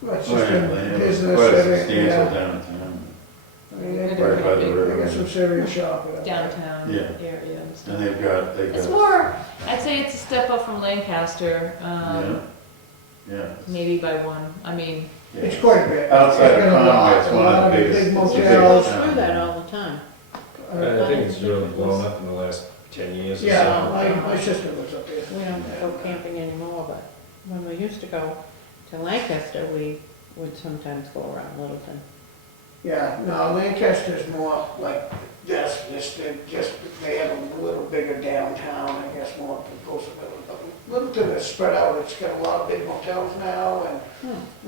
Well, it's Oh, just yeah, a they have business quite a area, substantial yeah. downtown. I mean, they Right by the they river. got some serious shopping. up there. Downtown Yeah. area and stuff. And they've It's got, more, I'd say it's a step up from Lancaster, yeah, yeah. maybe by one. I mean, yeah. It's quite a bit. Outside of It's got a lot- Conway, it's a one lot of the big biggest. it's the motels. Go biggest through town. that all the time. I think it's really blown up in the last 10 years or so. Yeah, my sister lives up there. We don't go camping anymore, but when we used to go to Lancaster, we would sometimes go around Littleton. Yeah, no, Lancaster's more like this, they have a little bigger downtown, I guess, more closer to Littleton is spread out, it's got a lot of big motels now and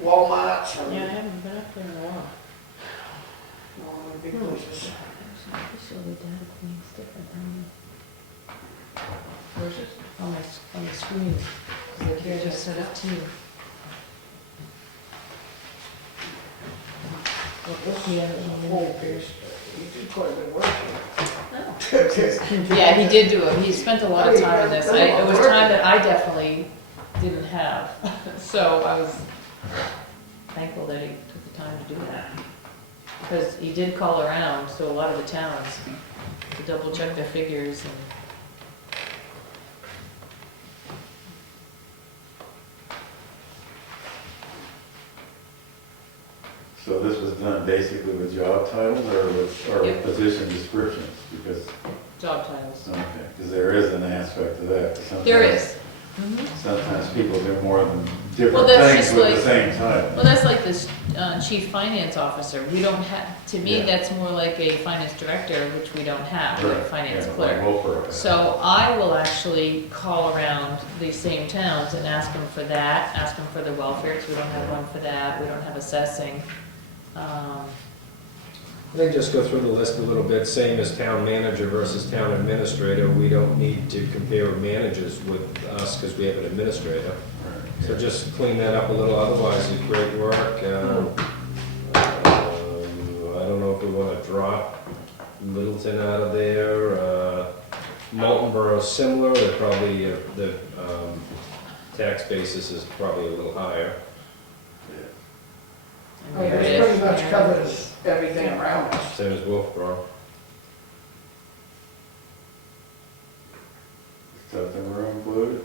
Walmarts and Yeah, I haven't been up there in a while. all the big places. officially data clean's different than where's it? On the screen. Because they're just set up to you. Look, look, the other one. You did quite a bit of work here. Yeah, he did do it. He spent a lot of time in this. It was time that I definitely didn't have. So I was thankful that he took the time to do that. Because he did call around to a lot of the towns to double check their figures and So this was done basically with job titles or with Yep. position descriptions? Because, job titles. okay, because there is an aspect to that. There is. Sometimes people do more than Well, different that's things just with the like- same title. Well, that's like this chief finance officer. We don't have, to me, Yeah. that's more like a finance director, which we don't have, like a Right, finance yeah, clerk. like Wilbur has. So I will actually call around these same towns and ask them for that, ask them for the welfare, because we don't have one for that, we don't have assessing. I think just go through the list a little bit, same as town manager versus town administrator. We don't need to compare managers with us because we have an administrator. Right, So yeah. just clean that up a little, otherwise it's great work. I don't know if we want to drop Littleton out of there. Molten Borough's similar, they're probably, the tax basis is probably a little higher. I mean, it pretty much covers everything around us. Same as Wolfboro. Something we're included?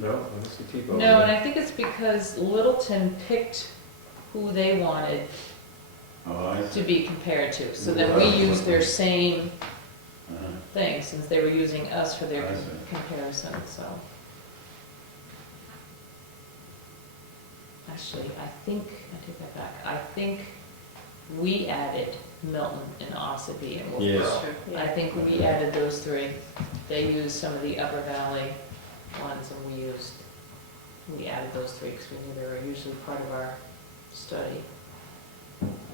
No, that's the T-bone. No, and I think it's because Littleton picked who they wanted Oh, I to see. be compared to. So then we used their same Uh-huh. thing, since they were using us for their I see. comparison, so. Actually, I take that back. I think we added Milton and Ossipee and Yes. Wolfboro. I think we added those three. They used some of the Upper Valley ones, and we added those three because we knew they were usually part of our study.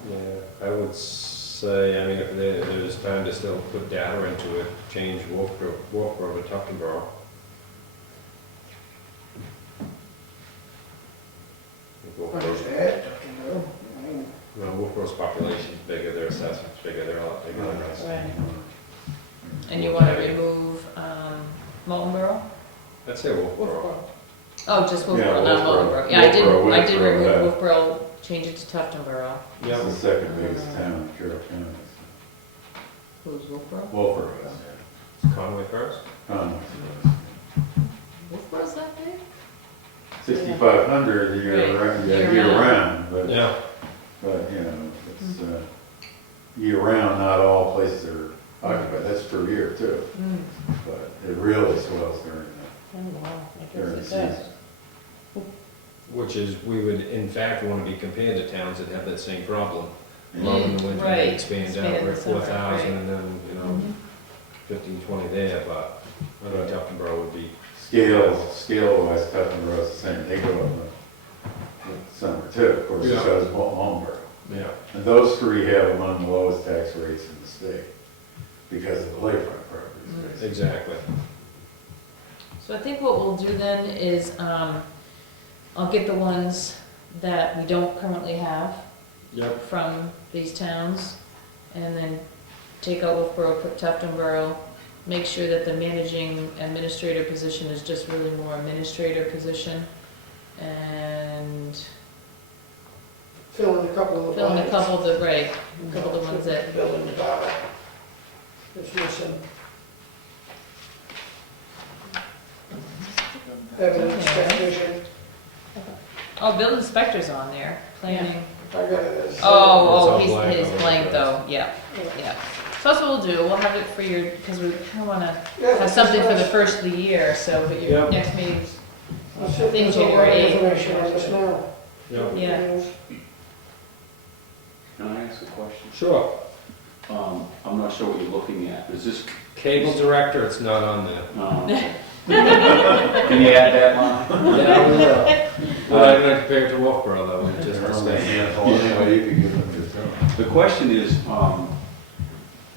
Yeah, I would say, I mean, if there's time to still put data into it, change Wolfboro to Tuftonboro. What is that? I mean, Well, Wolfboro's population's bigger, their assessment's bigger, they're a lot bigger than us. Right. And you want to remove Molten Borough? I'd say Wolfboro. Oh, just Yeah, Wolfboro, not Wolfboro. Molten Borough. Yeah, I did Wolfboro, remove yeah. Wolfboro, change it to Tuftonboro. It's the second biggest town in Carroll County. Who's Wolfboro? Wolfboro is, Conway first? yeah. Conway. Wolfboro's that big? 6,500 year round, but, Yeah. you know, it's year round, not all places are occupied, that's per year too. But it really swells during Oh, wow, I during guess the it does. season. Which is, we would in fact want to be compared to towns that have that same problem. Yeah. Low in the winter, Right. they expand Expand out, in we're the summer, 4,000 right. and then, you know, 15, 20 there, but I think Tuftonboro would be, Scale wise, Tuftonboro's the same, they go up in the summer too, of course, Yeah. so does Walboro. yeah. And those three have among the lowest tax rates in the state. because of the lakefront properties. Exactly. So I think what we'll do then is, I'll get the ones that we don't currently have Yep. from these towns, and then take out Wolfboro, put Tufton Borough, make sure that the managing administrator position is just really more administrator position, and Fill in a couple of the fill in a blanks. couple of the, right, a couple of the ones that, Building department. It's missing. Evidence Okay. technician, oh, building inspector's on there, planning. I got it as. It's Oh, all he's blank his on the blank list. though, yeah, yeah. So that's what we'll do, we'll have it for your, because we kind of want to Yeah, have something for the that's- first of the year, so, but your Yep. next meeting's, I'll send I think you all January the 8th. information on this now. Yep. Yeah. Can I ask a question? Sure. I'm not sure what you're looking at. Is this, Cable director, it's not on there. can you add that line? Yeah, we will. Well, I'm gonna compare it to Wolfboro though, we just There's only a discussed. handful anyway, you could give them to them. The question is,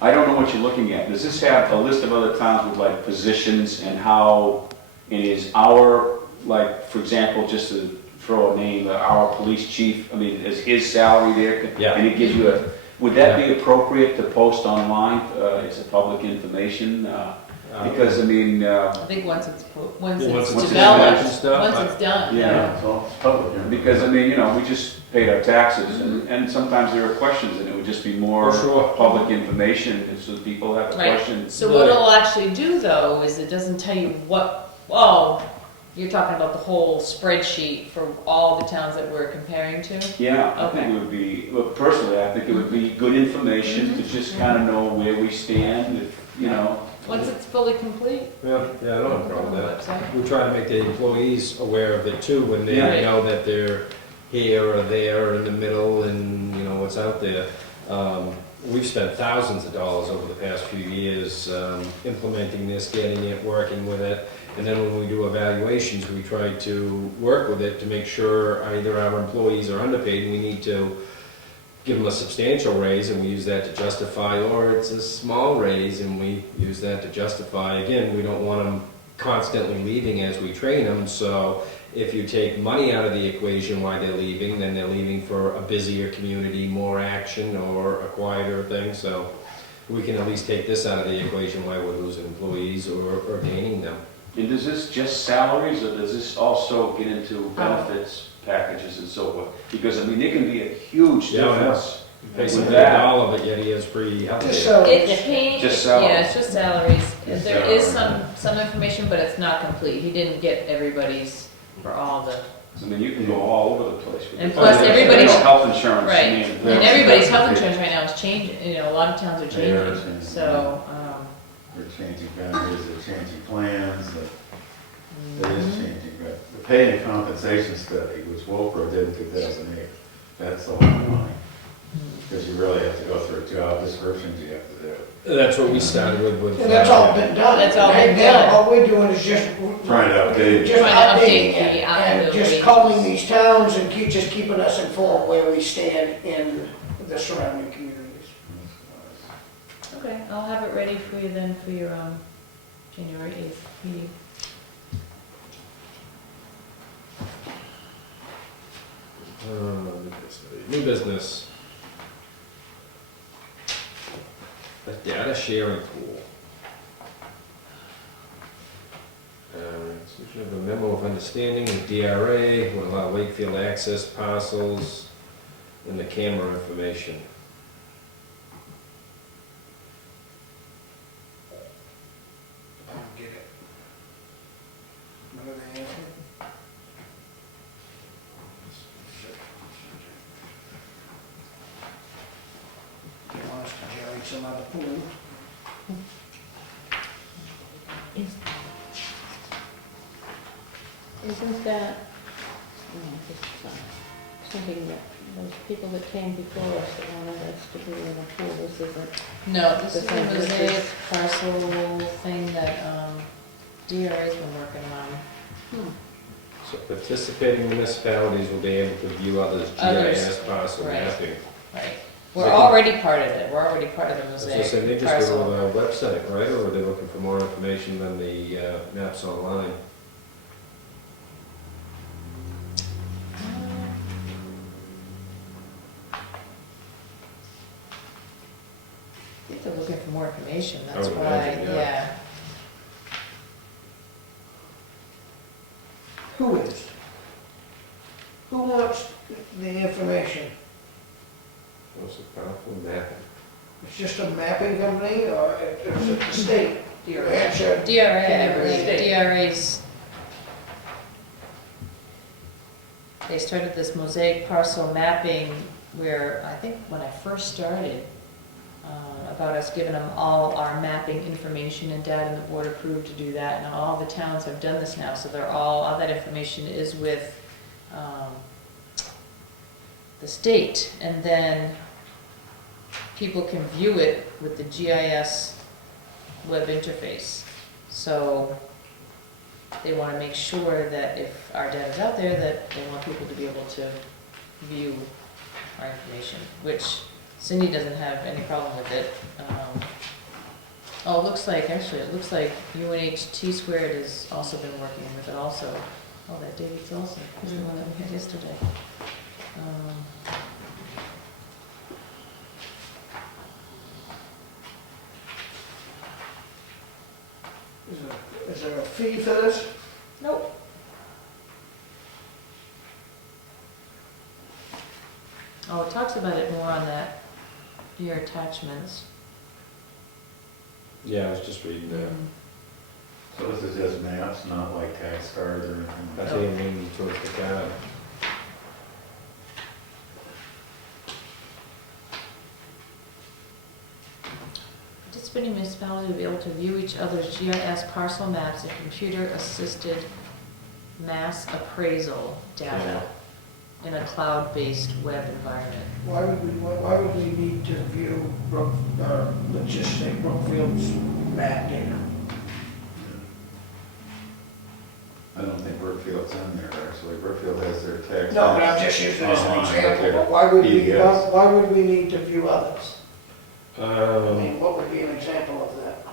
I don't know what you're looking at. Does this have a list of other towns with like positions and how it is our, like, for example, just to throw a name, our police chief, I mean, is his salary there? Yeah. And it gives you a, would that be appropriate to post online? It's a public information? Because, I mean, I think once it's, once Yeah, once it's it's developed, and stuff, once it's done. Yeah. It's all public. because, I mean, you know, we just paid our taxes and sometimes there are questions and it would just be more For sure. public information and so people have a Right. question. So what it'll actually do though, is it doesn't tell you what, oh, you're talking about the whole spreadsheet for all the towns that we're comparing to? Yeah, I think Okay. it would be, well, personally, I think it would be good information to just kind of know where we stand, if, you know. Once it's fully complete, Yeah, I don't have a on problem the with that. website. We try to make the employees aware of it too, when they Yeah. know that they're here or there in the middle and, you know, what's out there. We've spent thousands of dollars over the past few years implementing this, getting it, working with it. And then when we do evaluations, we try to work with it to make sure either our employees are underpaid and we need to give them a substantial raise and we use that to justify, or it's a small raise and we use that to justify. Again, we don't want them constantly leaving as we train them, so if you take money out of the equation while they're leaving, then they're leaving for a busier community, more action, or a quieter thing, so we can at least take this out of the equation while we're losing employees or gaining them. And does this just salaries, or does this also get into benefits packages and so forth? Because, I mean, there can be a huge Yeah, difference. He pays With $1 that- of it, yet he has free health Just care. so, It's paid, Just salaries. yeah, it's just salaries. Just There is salaries. some information, but it's not complete. He didn't get everybody's for all the, I mean, you can go all over the place. with And it. plus Everybody's everybody's- health insurance. I right. mean, And That's- everybody's that's health the big- insurance right now is changing, you know, a lot of towns are They are changing, changing. so, They're changing boundaries, they're changing plans, it is mhm. changing, but the pay and compensation study, which Wolfboro did in 2008, that's a lot of money. Because you really have to go through job descriptions, you have to do. That's what we started with. and that's all been done. That's all been Right now, done. all we're doing is just. Trying to update. Just Trying to updating update it, the and wages. just calling these towns and just keeping us informed where we stand in the surrounding communities. Okay, I'll have it ready for you then for your, January 8th meeting. New business. A data sharing pool. So we have a memo of understanding with DRA, will allow Wakefield access parcels and the camera information. I don't get it. What are they asking? They want us to generate some other pool. Isn't that, something that those people that came before us that wanted us to be in a pool, this isn't. No, this is The the thing with mosaic this- parcel thing that, DRA's been working on. So participating municipalities will be able to view others' Others, GIS parcel right. mapping. Right. We're already part of it, we're already part of the So mosaic they just parcel. go on a website, right, or are they looking for more information than the maps online? I think they're looking for more information, I that's would why, imagine, yeah. yeah. Who is? Who wants the information? What's it, powerful mapping? It's just a mapping company, or is it the state? New Hampshire? DRA, I Can believe, you- DRA's, they started this mosaic parcel mapping where, I think when I first started, about us giving them all our mapping information and data, and the board approved to do that, and all the towns have done this now, so they're all that information is with, the state, and then people can view it with the GIS web interface. So they want to make sure that if our data's out there, that they want people to be able to view our information, which Cindy doesn't have any problem with it. Oh, it looks like UNH T² has also been working with it also. Oh, that David's also, was the one that we had yesterday. Is there a fee for this? Nope. Oh, it talks about it more on that, your attachments. Yeah, I was just reading that. So this is just maps, not like tax cards or anything? That's what I mean towards the card. Participating municipalities will be able to view each other's GIS parcel maps and computer-assisted mass appraisal data in a cloud-based web environment. Why would we need to view let's just say Brookfield's map data? I don't think Brookfield's in there, actually. Brookfield has their tax. No, but I'm just using it as an online, example, but but why would PDFs. we need to view others? I mean, what would be an example of that?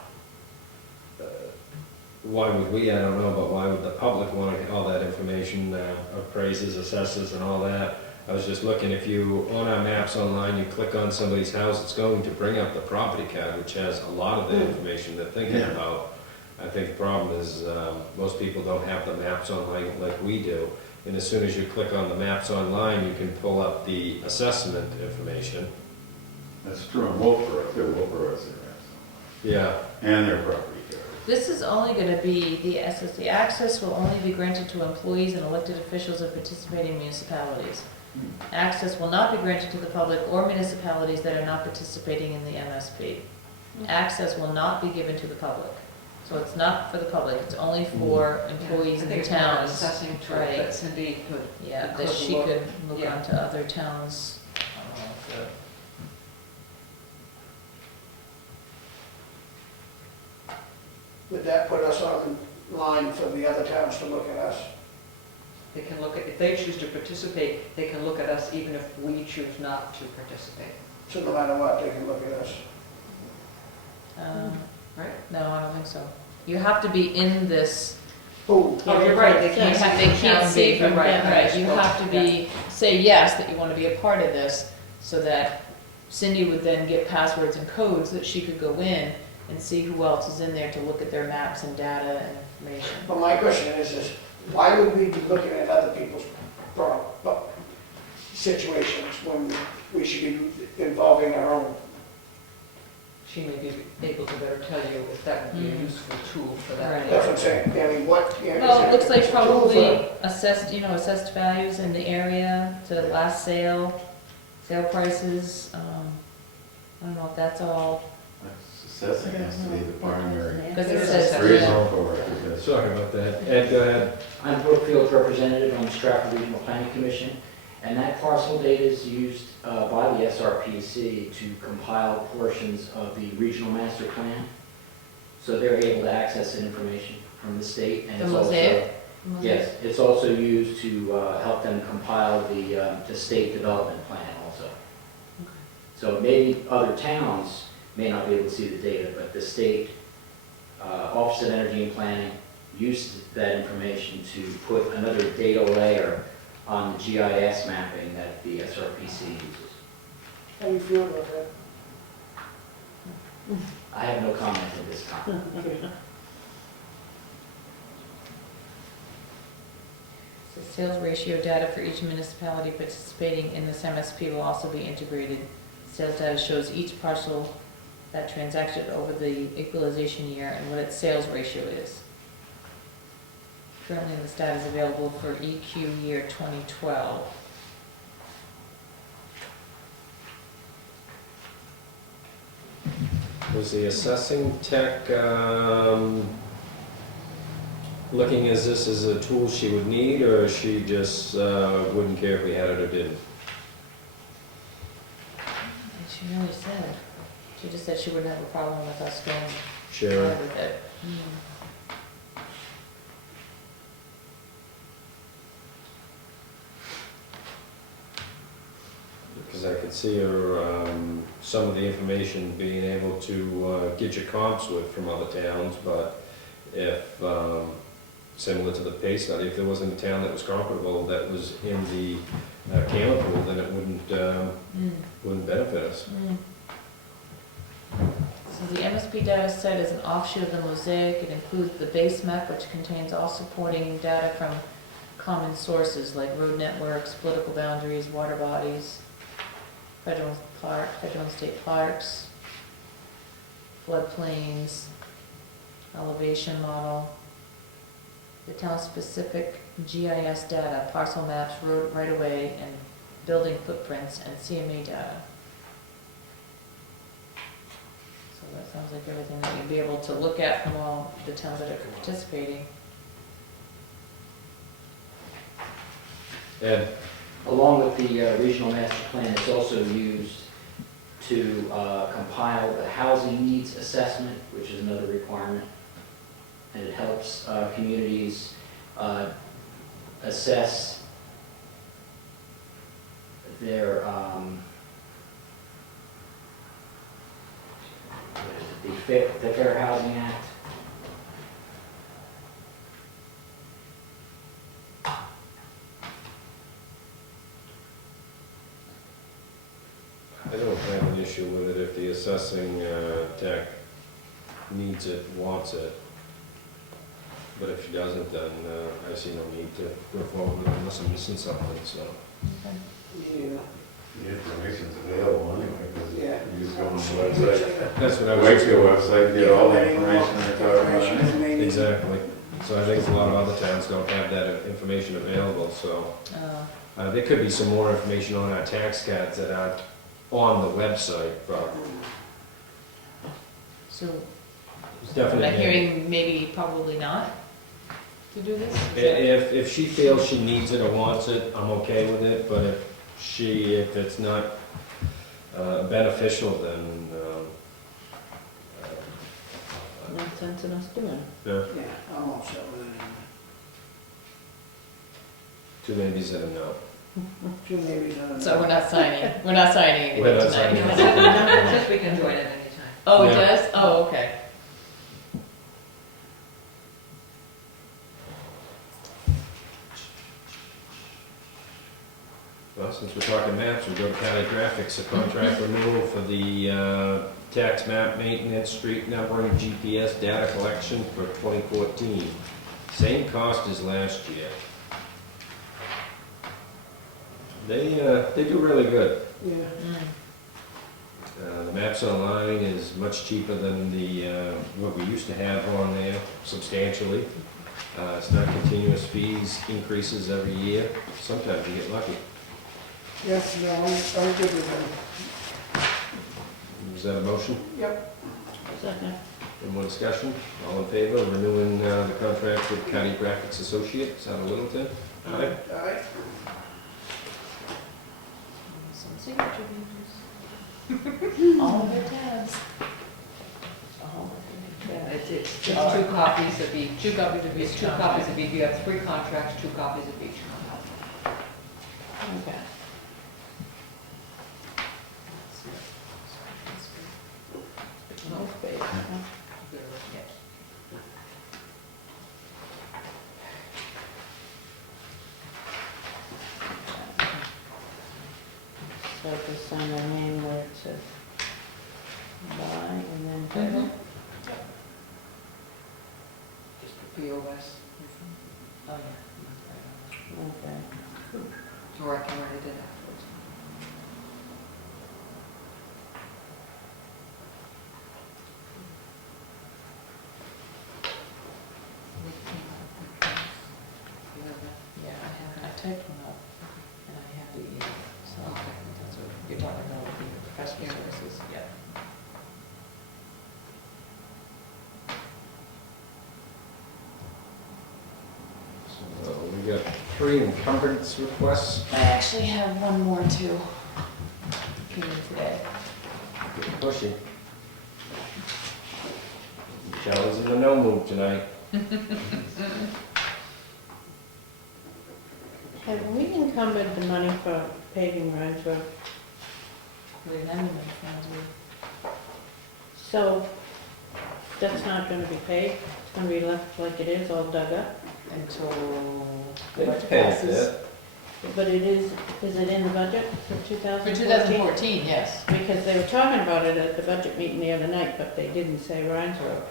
Why would we, I don't know, but why would the public want all that information, appraises, assesses and all that? I was just looking, if you, on our maps online, you click on somebody's house, it's going to bring up the property card, which has a lot of the information they're thinking Yeah. about. I think the problem is, most people don't have the maps online like we do. And as soon as you click on the maps online, you can pull up the assessment information. That's true in Wolfboro, too. Wolfboro has their maps. Yeah, And their property cards. This is only going to be, the access will only be granted to employees and elected officials of participating municipalities. Access will not be granted to the public or municipalities that are not participating in the MSP. Access will not be given to the public. So it's not for the public, it's only for employees I in think the it's more an towns. assessing tool Right. that Cindy could. Yeah, could that she look. could look Yeah. onto other towns. Would that put us on line for the other towns to look at us? They can look at, if they choose to participate, they can look at us even if we choose not to participate. So no matter what, they can look at us? Right? No, I don't think so. You have to be in this. Oh, Oh, you're right, they can't, They can't see from, right, right, you have to be, say yes, that you want to be a part of this, so that Cindy would then get passwords and codes that she could go in and see who else is in there to look at their maps and data and information. but my question is why would we be looking at other people's situations when we should be involving our own? She may be able to better tell you if that would be a useful tool for that. Right. That's what I'm saying, I mean, what? Well, it looks like probably assessed values in the area to last sale prices. I don't know if that's all, Assessing has to be the primary because it There's says, assessment. reason yeah. for it. because- sorry about that. Ed, go ahead. I'm Brookfield's representative on the Stratford Regional Planning Commission, and that parcel data is used by the SRPC to compile portions of the regional master plan. So they're able to access that information from the state. And The it's also- mosaic? Yes, it's also used to help them compile the state development plan also. So maybe other towns may not be able to see the data, but the state Office of Energy and Planning used that information to put another data layer on the GIS mapping that the SRPC uses. How do you feel about that? I have no comment at this time. The sales ratio data for each municipality participating in this MSP will also be integrated. Sales data shows each parcel that transacted over the equalization year and what its sales ratio is. Currently, this data is available for EQ year 2012. Was the assessing tech looking as this as a tool she would need, or she just wouldn't care if we had it or didn't? And she really said, she just said she wouldn't have a problem with us going Sure. forward with it. Because I could see her, some of the information being able to get your comps with from other towns, but if, similar to the pay study, if there wasn't a town that was comparable that was in the camera pool, then it wouldn't benefit us. So the MSP data set is an offshoot of the mosaic. It includes the base map, which contains all supporting data from common sources like road networks, political boundaries, water bodies, federal and state parks, floodplains, elevation model, the town-specific GIS data, parcel maps, road right-of-way, and building footprints, and CMA data. So that sounds like everything that you'd be able to look at from all the towns that are participating. Ed? Along with the regional master plan, it's also used to compile the housing needs assessment, which is another requirement. And it helps communities assess their, the Fair Housing Act. I don't have an issue with it if the assessing tech needs it, wants it. But if she doesn't, then I see no need to go forward with it unless I'm missing something, so. Yeah. The information's available anyway, because Yeah. you just go on the website. That's what I The was. Wakefield website, get all the information they're talking about. Exactly. So I think a lot of other towns don't have that information available, so. There could be some more information on our tax cards that aren't on the website, but So it's am I definitely. hearing maybe probably not to do this? Is that- If she feels she needs it or wants it, I'm okay with it, but if it's not beneficial, then, No sense in us doing it. yeah, Yeah, I'm all set with it. two maybes and a no. Two maybes on it. So we're not signing anything We're not tonight? signing It says we can join at any time. Oh, it Yeah. does? Oh, okay. Well, since we're talking maps, we go to county graphics, a contract renewal for the tax map maintenance, street numbering, GPS data collection for 2014. Same cost as last year. They do really good. Yeah. The maps online is much cheaper than what we used to have on there substantially. It's not continuous fees, increases every year. Sometimes you get lucky. Yes, no, I'm good with them. Is that a motion? Yep. Second. Any more discussion? All in favor of renewing the contract with County Graphics Associates out of Littleton? Aye. All right. Some signature pages. All of their tabs. Yeah, it's two copies of each. Two copies of It's each two contract. copies of each. You have 3 contracts, 2 copies of each. Okay. So just sign my name where it says by and then title. Just put POS. Oh, yeah. Okay. Or I can write it in afterwards. You have that? Yeah, I typed one up, and I have the, so, that's what you're talking about, the professional services, yeah. So we got 3 encumbrance requests. I actually have one more too, came in today. Getting pushy. Michelle's in the no mood tonight. Have we encumbered the money for paving Ryan's Road? We didn't have any money funds, we So that's not gonna be paid? It's gonna be left like it is, all dug up? until the They budget paid passes. it. But it is it in the budget for 2014? For 2014, yes. Because they were talking about it at the budget meeting the other night, but they didn't say Ryan's Road.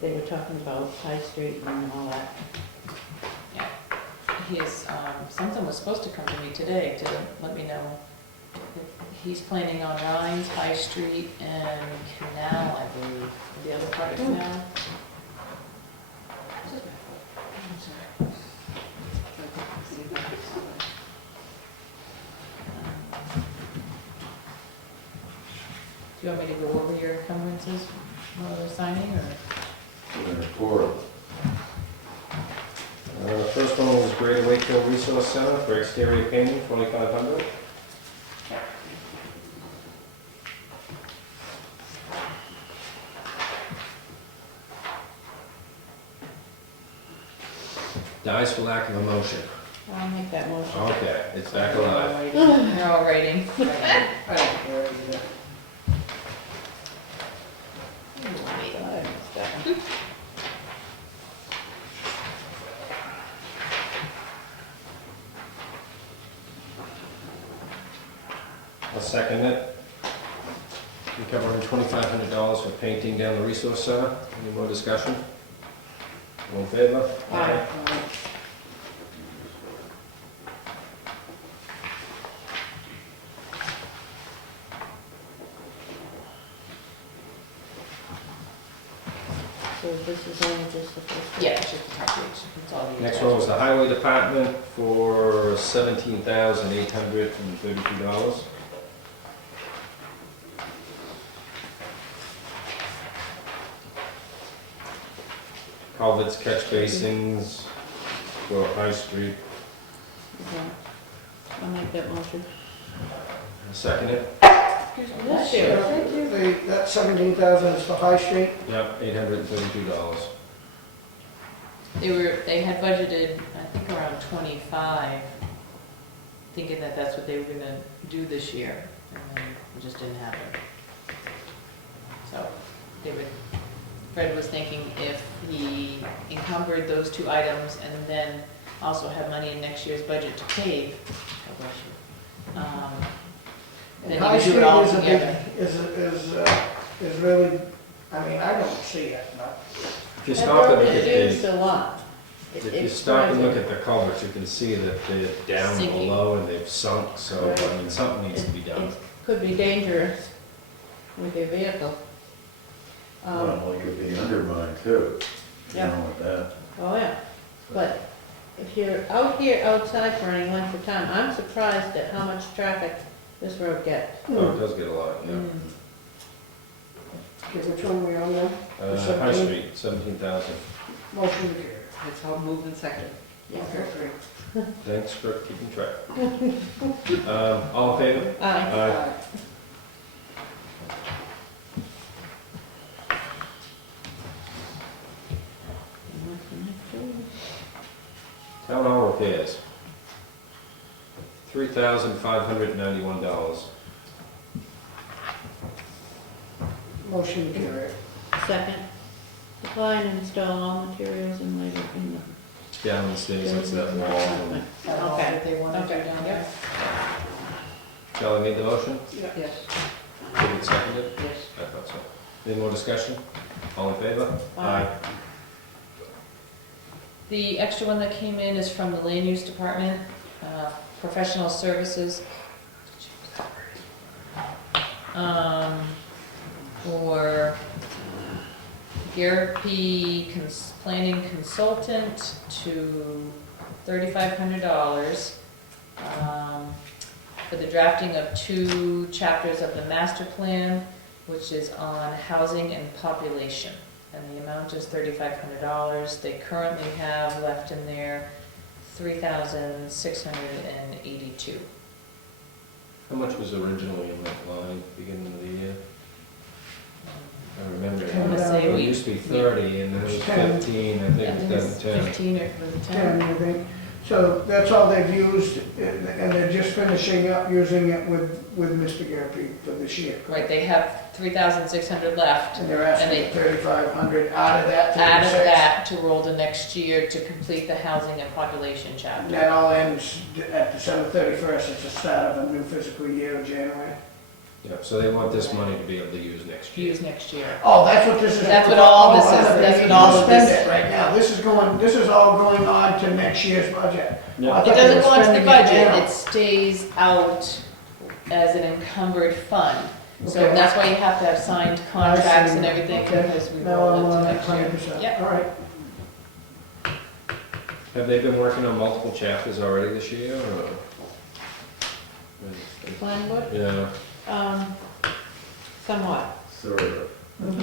They were talking about High Street and all that. His, something was supposed to come to me today to let me know. He's planning on Rhines, High Street, and Canal, I believe, the other part of Canal. I'm sorry. See if I can see that. Do you want me to go over your encumbrances while we're signing, or? There's 4. The first one was Greater Wakefield Resource Center for exterior painting, $2,500. Dies for lack of a motion. I'll make that motion. Okay, it's back alive. They're all writing. I don't care, is it? I'll second it. We covering $2,500 for painting down the resource center. Any more discussion? All in favor? Aye. So this is only just the first one? Yeah, it's just the top page, it's all the. Next one was the highway department for $17,832. Culverts, catch basins for High Street. Okay. I'll make that motion. Second it? This year. That 17,000 is for High Street? Yep, $832. They had budgeted, I think around 25, thinking that that's what they were gonna do this year, and then it just didn't happen. So, Fred was thinking if he encumbered those 2 items and then also had money in next year's budget to pave, God bless you, then he High would do Street it all is a together. big, is really, I mean, I don't see it, but If you stop and look at It's used the, a lot. if you stop and look at the culverts, you can see that they're down Sinking. below and they've sunk, so, I mean, something needs to be done. It could be dangerous with your vehicle. Well, it could be undermined too. Yeah. With that. Oh, yeah, but if you're out here outside for any length of time, I'm surprised at how much traffic this road gets. Oh, it does get a lot, yeah. okay, which one are we on now? High Street, 17,000. Motion carried. It's all moved and seconded. Yeah. Okay. Thanks for keeping track. All in favor? Aye. Town hall repairs. $3,591. Motion carried. Second, supply and install all materials and labor in the. Downstairs, it's that wall. and- All Okay. that they want to do Okay. down there. Charlie made the motion, Yes, David seconded. yes. I thought so. Any more discussion? All in favor? Aye. The extra one that came in is from the Land Use Department, professional services. For Garrett planning consultant to $3,500 for the drafting of 2 chapters of the master plan, which is on housing and population. And the amount is $3,500. They currently have left in there $3,682. How much was originally in that line, beginning of the year? I remember, I wanna say it we- used to be 30, and then it was 15, I I think think it it's was 10. 15 or was it 10? 10, I think. So that's all they've used, and they're just finishing up using it with Mr. Garapi for this year. Right, they have 3,600 left. And they're And asking they- for 3,500 out of that Out of 36. that to roll to next year to complete the housing and population And chapter. that all ends at December 31st, it's the start of a new fiscal year in January. Yep, so they want this money to be able to use next year. Use next year. Oh, that's what this is. That's what all this is. Oh, That's they what all need to of spend this- it right now. This is all going on to next year's budget. Yeah. I It thought they doesn't were go onto the spending it budget, now. it stays out as an encumbered fund. So Okay. that's why you have to have signed contracts and everything, Okay. because we Now roll I'm it to on next year. 100%. Yep. All right. Have they been working on multiple chapters already this year, or? Glenwood? Yeah, Somewhat. Sort of.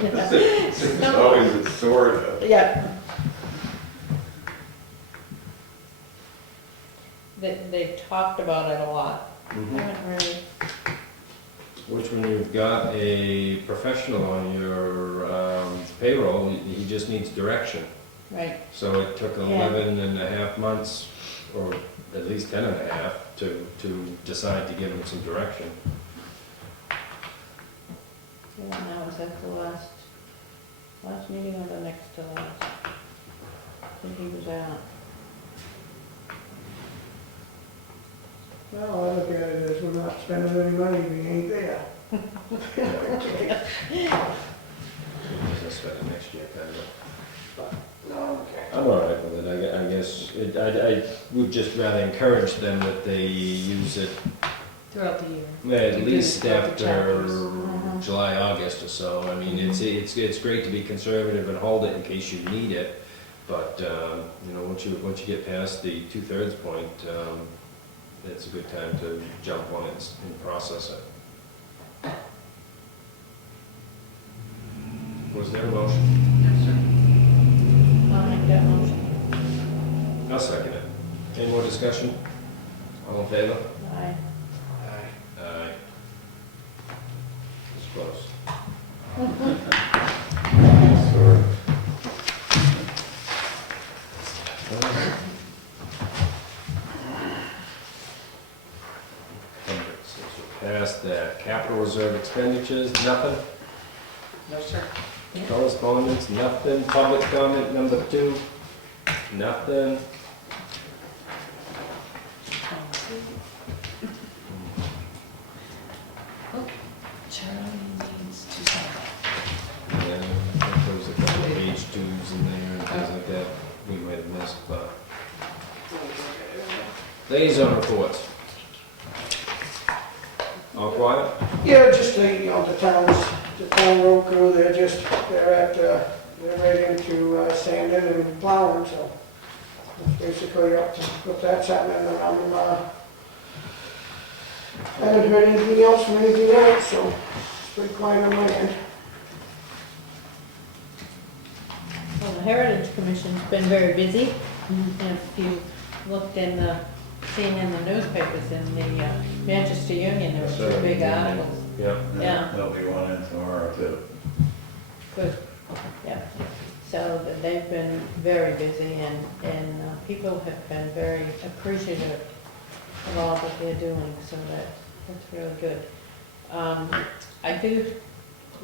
It's always a sort of. Yeah. They've talked about it a lot. Mhm. Haven't really. Which when you've got a professional on your payroll, he just needs direction. Right. So it took Yeah. 11 and a half months, or at least 10 and a half, to decide to give him some direction. Yeah, now, was that the last meeting or the next to last? I think he was out. Well, I look at it as we're not spending any money if he ain't there. Just spend it next year, kind of. No, okay. I'm all right with it, I guess, I would just rather encourage them that they use it Throughout the year. at To do least both the after chapters. July, August or so. I mean, it's great to be conservative and hold it in case you need it, but, you know, once you get past the 2/3 point, it's a good time to jump on it and process it. Was there a motion? Yes, sir. I'll make that motion. I'll second it. Any more discussion? All in favor? Aye. Aye. It's close. Sort of. Past that, capital reserve expenditures, nothing. No, sir. Correspondence, nothing. Public comment number 2, nothing. Charlie needs to sign. And I think there was a couple of page 2s in there and things like that we might have missed, but. Liaison reports. All quiet? Yeah, just the town road crew, they're ready to sand in and plowing, so it's basically up to what that's happening, and I haven't heard anything else from anything else, so it's pretty quiet on my end. Well, the Heritage Commission's been very busy. And if you looked seen in the newspapers in the Manchester Union, there were 2 big articles. Yeah. Yeah. There'll be one in tomorrow too. Good, yeah. So they've been very busy and people have been very appreciative of all that they're doing, so that's really good. I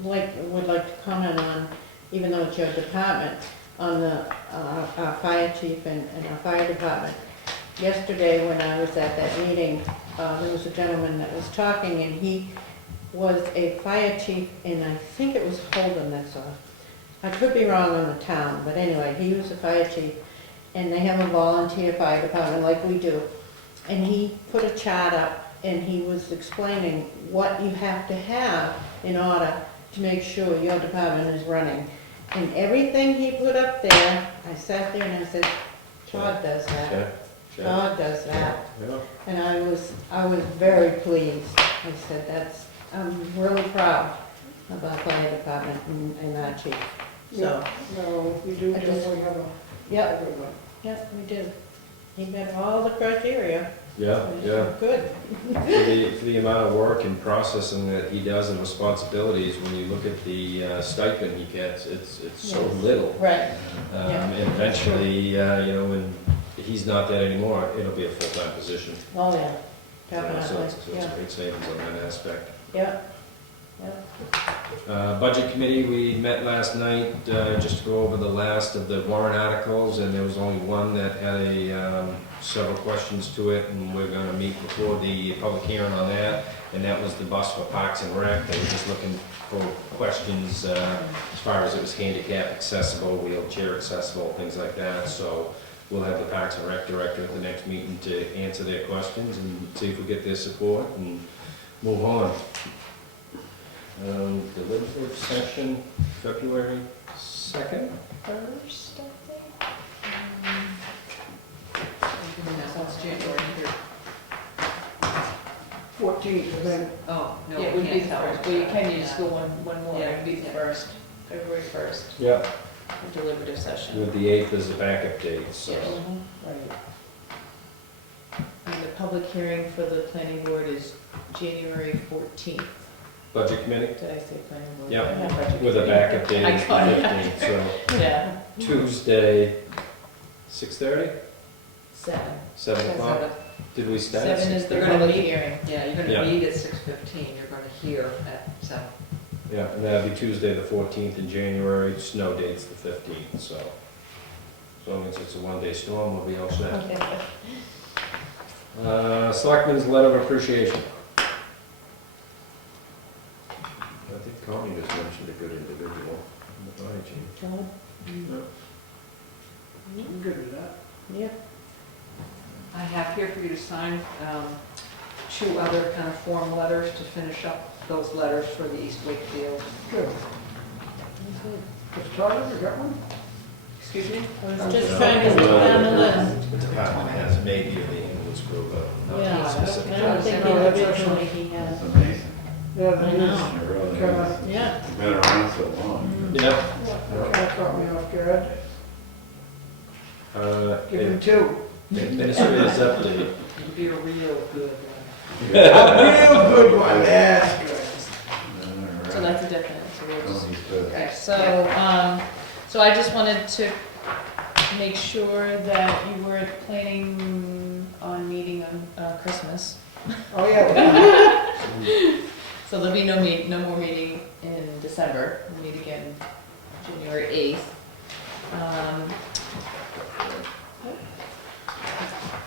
would like to comment on, even though it's your department, on our fire chief and our fire department. yesterday when I was at that meeting, there was a gentleman that was talking, and he was a fire chief, and I think it was Holden, that's all. I could be wrong on the town, but anyway, he was a fire chief, and they have a volunteer fire department like we do. And he put a chart up, and he was explaining what you have to have in order to make sure your department is running. And everything he put up there, I sat there and I said, Todd does that. Todd does that. Yeah. And I was very pleased. I said, I'm really proud of our fire department and our chief. So, No, we do I just- definitely have a yep, good one. yep, we did. He met all the criteria. Yeah, yeah. Good. For the amount of work and processing that he does and responsibilities, when you look at the stipend he gets, it's so Yes. little. Right. And eventually, you know, when he's not that anymore, it'll be a full-time position. Oh, yeah, So definitely, it's yeah, great savings on that aspect. yeah. Budget committee, we met last night just to go over the last of the warrant articles, and there was only one that had several questions to it, and we're going to meet before the public hearing on that, and that was the bus for Parks and Rec. They were just looking for questions as far as it was handicap accessible, wheelchair accessible, things like that. So we'll have the Parks and Rec director at the next meeting to answer their questions and see if we get their support and move on. Deliberative session, February 2nd? First, I think. No, it's January 3rd. 14th, and then Oh, no, Yeah, it we would be can't the tell. first, well, you can, you just go one more, Yeah. it would be the first, February 1st, Yeah. the deliberative session. With the 8th as a backup date, so. Yes. Right. And the public hearing for the planning board is January 14th. Budget committee? Did I say planning board? Yeah. I meant budget With a committee. backup date I of the got it. 15th, so Yeah, Tuesday, 6:30? 7. 7 o'clock? Did we start at 7 is the 6:30? public hearing. Yeah, you're Yeah. gonna meet at 6:15, you're gonna hear at 7. Yeah, and that'd be Tuesday, the 14th in January, snow date's the 15th, so. As long as it's a one-day storm, we'll be all set. Selectmen's letter of appreciation. I think Connie just mentioned a good individual in the fire chief. Todd? I'm good with that. Yeah. I have here for you to sign 2 other kind of form letters to finish up those letters for the East Wakefield. Good. Has Todd ever got one? Excuse me? I was just trying to look down the list. The department has maybe a ambulance crew, but not Yeah, specific. I don't think No, that's individually he has. That's amazing. Yeah, I that is. know. It really Kinda- is. Yeah. It's been around so long. Yeah. That kind of caught me off guard. Give him 2. Administrative update. It'd be a real good one. A real good one, that's good. So that's a definite, so we'll Oh, just. he's good. Okay, so I just wanted to make sure that you weren't planning on meeting on Christmas. Oh, yeah. So there'll be no more meeting in December. We'll meet again January 8th.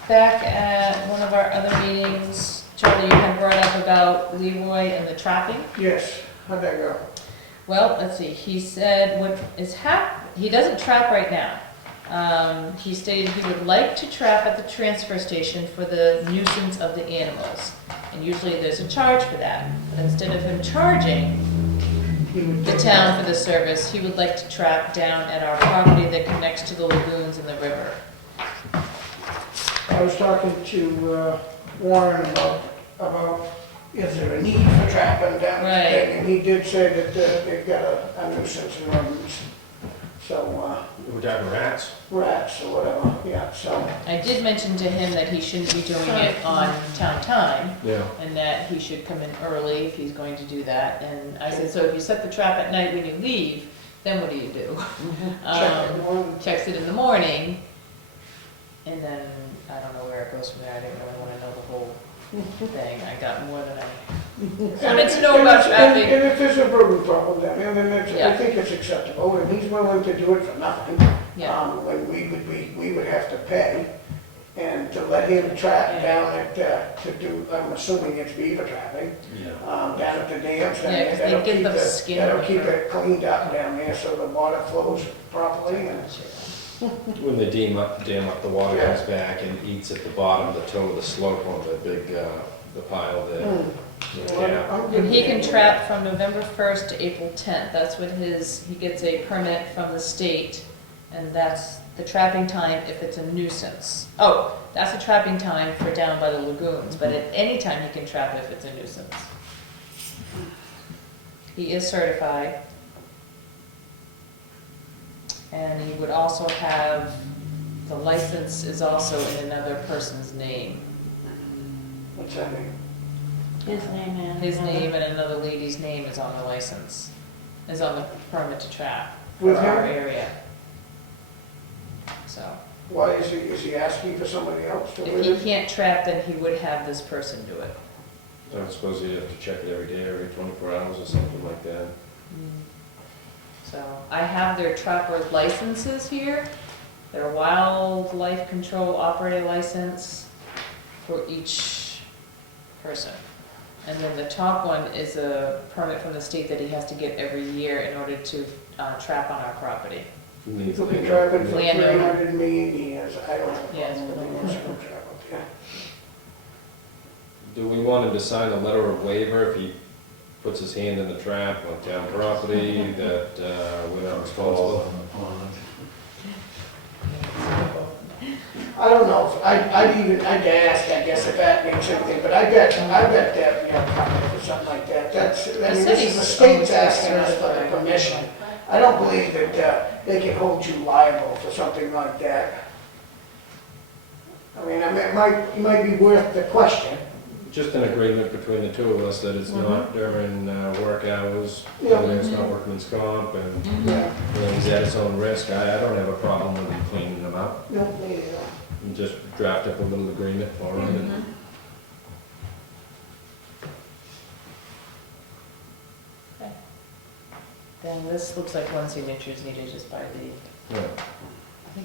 Back at one of our other meetings, Charlie, you had brought up about Leroy and the trapping. Yes, how'd that go? Well, let's see, he said what is he doesn't trap right now. He stated he would like to trap at the transfer station for the nuisance of the animals. And usually there's a charge for that. But instead of him charging the town for the service, he would like to trap down at our property that connects to the lagoons and the river. I was talking to Warren about is there a need for trapping down Right. there? And he did say that they've got a nuisance in rodents. So, We're talking rats? rats or whatever, yeah, so. I did mention to him that he shouldn't be doing it on town time, Yeah. and that he should come in early if he's going to do that. And I said, so if you set the trap at night when you leave, then what do you do? Check it in the morning. Checks it in the morning, and then I don't know where it goes from there. I didn't really want to know the whole thing. I got more than I wanted to know about trapping. And if there's a rodent problem down there, then I Yeah. think it's acceptable, and he's willing to do it for nothing. Yeah. When we would have to pay, and to let him trap down at, to do, I'm assuming it's beaver trapping, Yeah. down at the dams down Yeah, there. 'cause they That'll get keep them the- skinned That'll over. keep it cleaned up down there so the water flows properly and, When they dam up the water Yeah. comes back and eats at the bottom, the toe of the slope on the big, the pile there. Yeah. I'm good And he with can it. trap from November 1st to April 10th. That's what he gets a permit from the state, and that's the trapping time if it's a nuisance. Oh, that's the trapping time for down by the lagoons, but at any time he can trap if it's a nuisance. He is certified. And he would also have, the license is also in another person's name. What's that mean? His name and. His name and another lady's name is on the license, is on the permit to trap for With our him? area. So, Why is he asking for somebody else to if live he in? can't trap, then he would have this person do it. I don't suppose you have to check it every day, every 24 hours or something like that. So, I have their trapper licenses here, their wildlife control operator license for each person. And then the top one is a permit from the state that he has to get every year in order to trap on our property. Needs He'll be to- trapping for Landowner. 300 million years, I don't know. Yes. Yeah. Do we want him to sign a letter of waiver if he puts his hand in the trap on town property that we're not responsible? On the pond. I don't know, if I'd ask, I guess, if that means anything, but I bet that, covered for something like that. That's, I mean, this is the state's asking us for the permission. I don't believe that, they can hold you liable for something like that. I mean, it might be worth the question. Just an agreement between the two of us that it's not during work hours, Yeah. and it's not workman's comp, and Yeah. he's at his own risk. I don't have a problem with him cleaning them up. No, maybe And just draft up a little agreement for him. and- Then this looks like one signature is needed just by the, Yeah.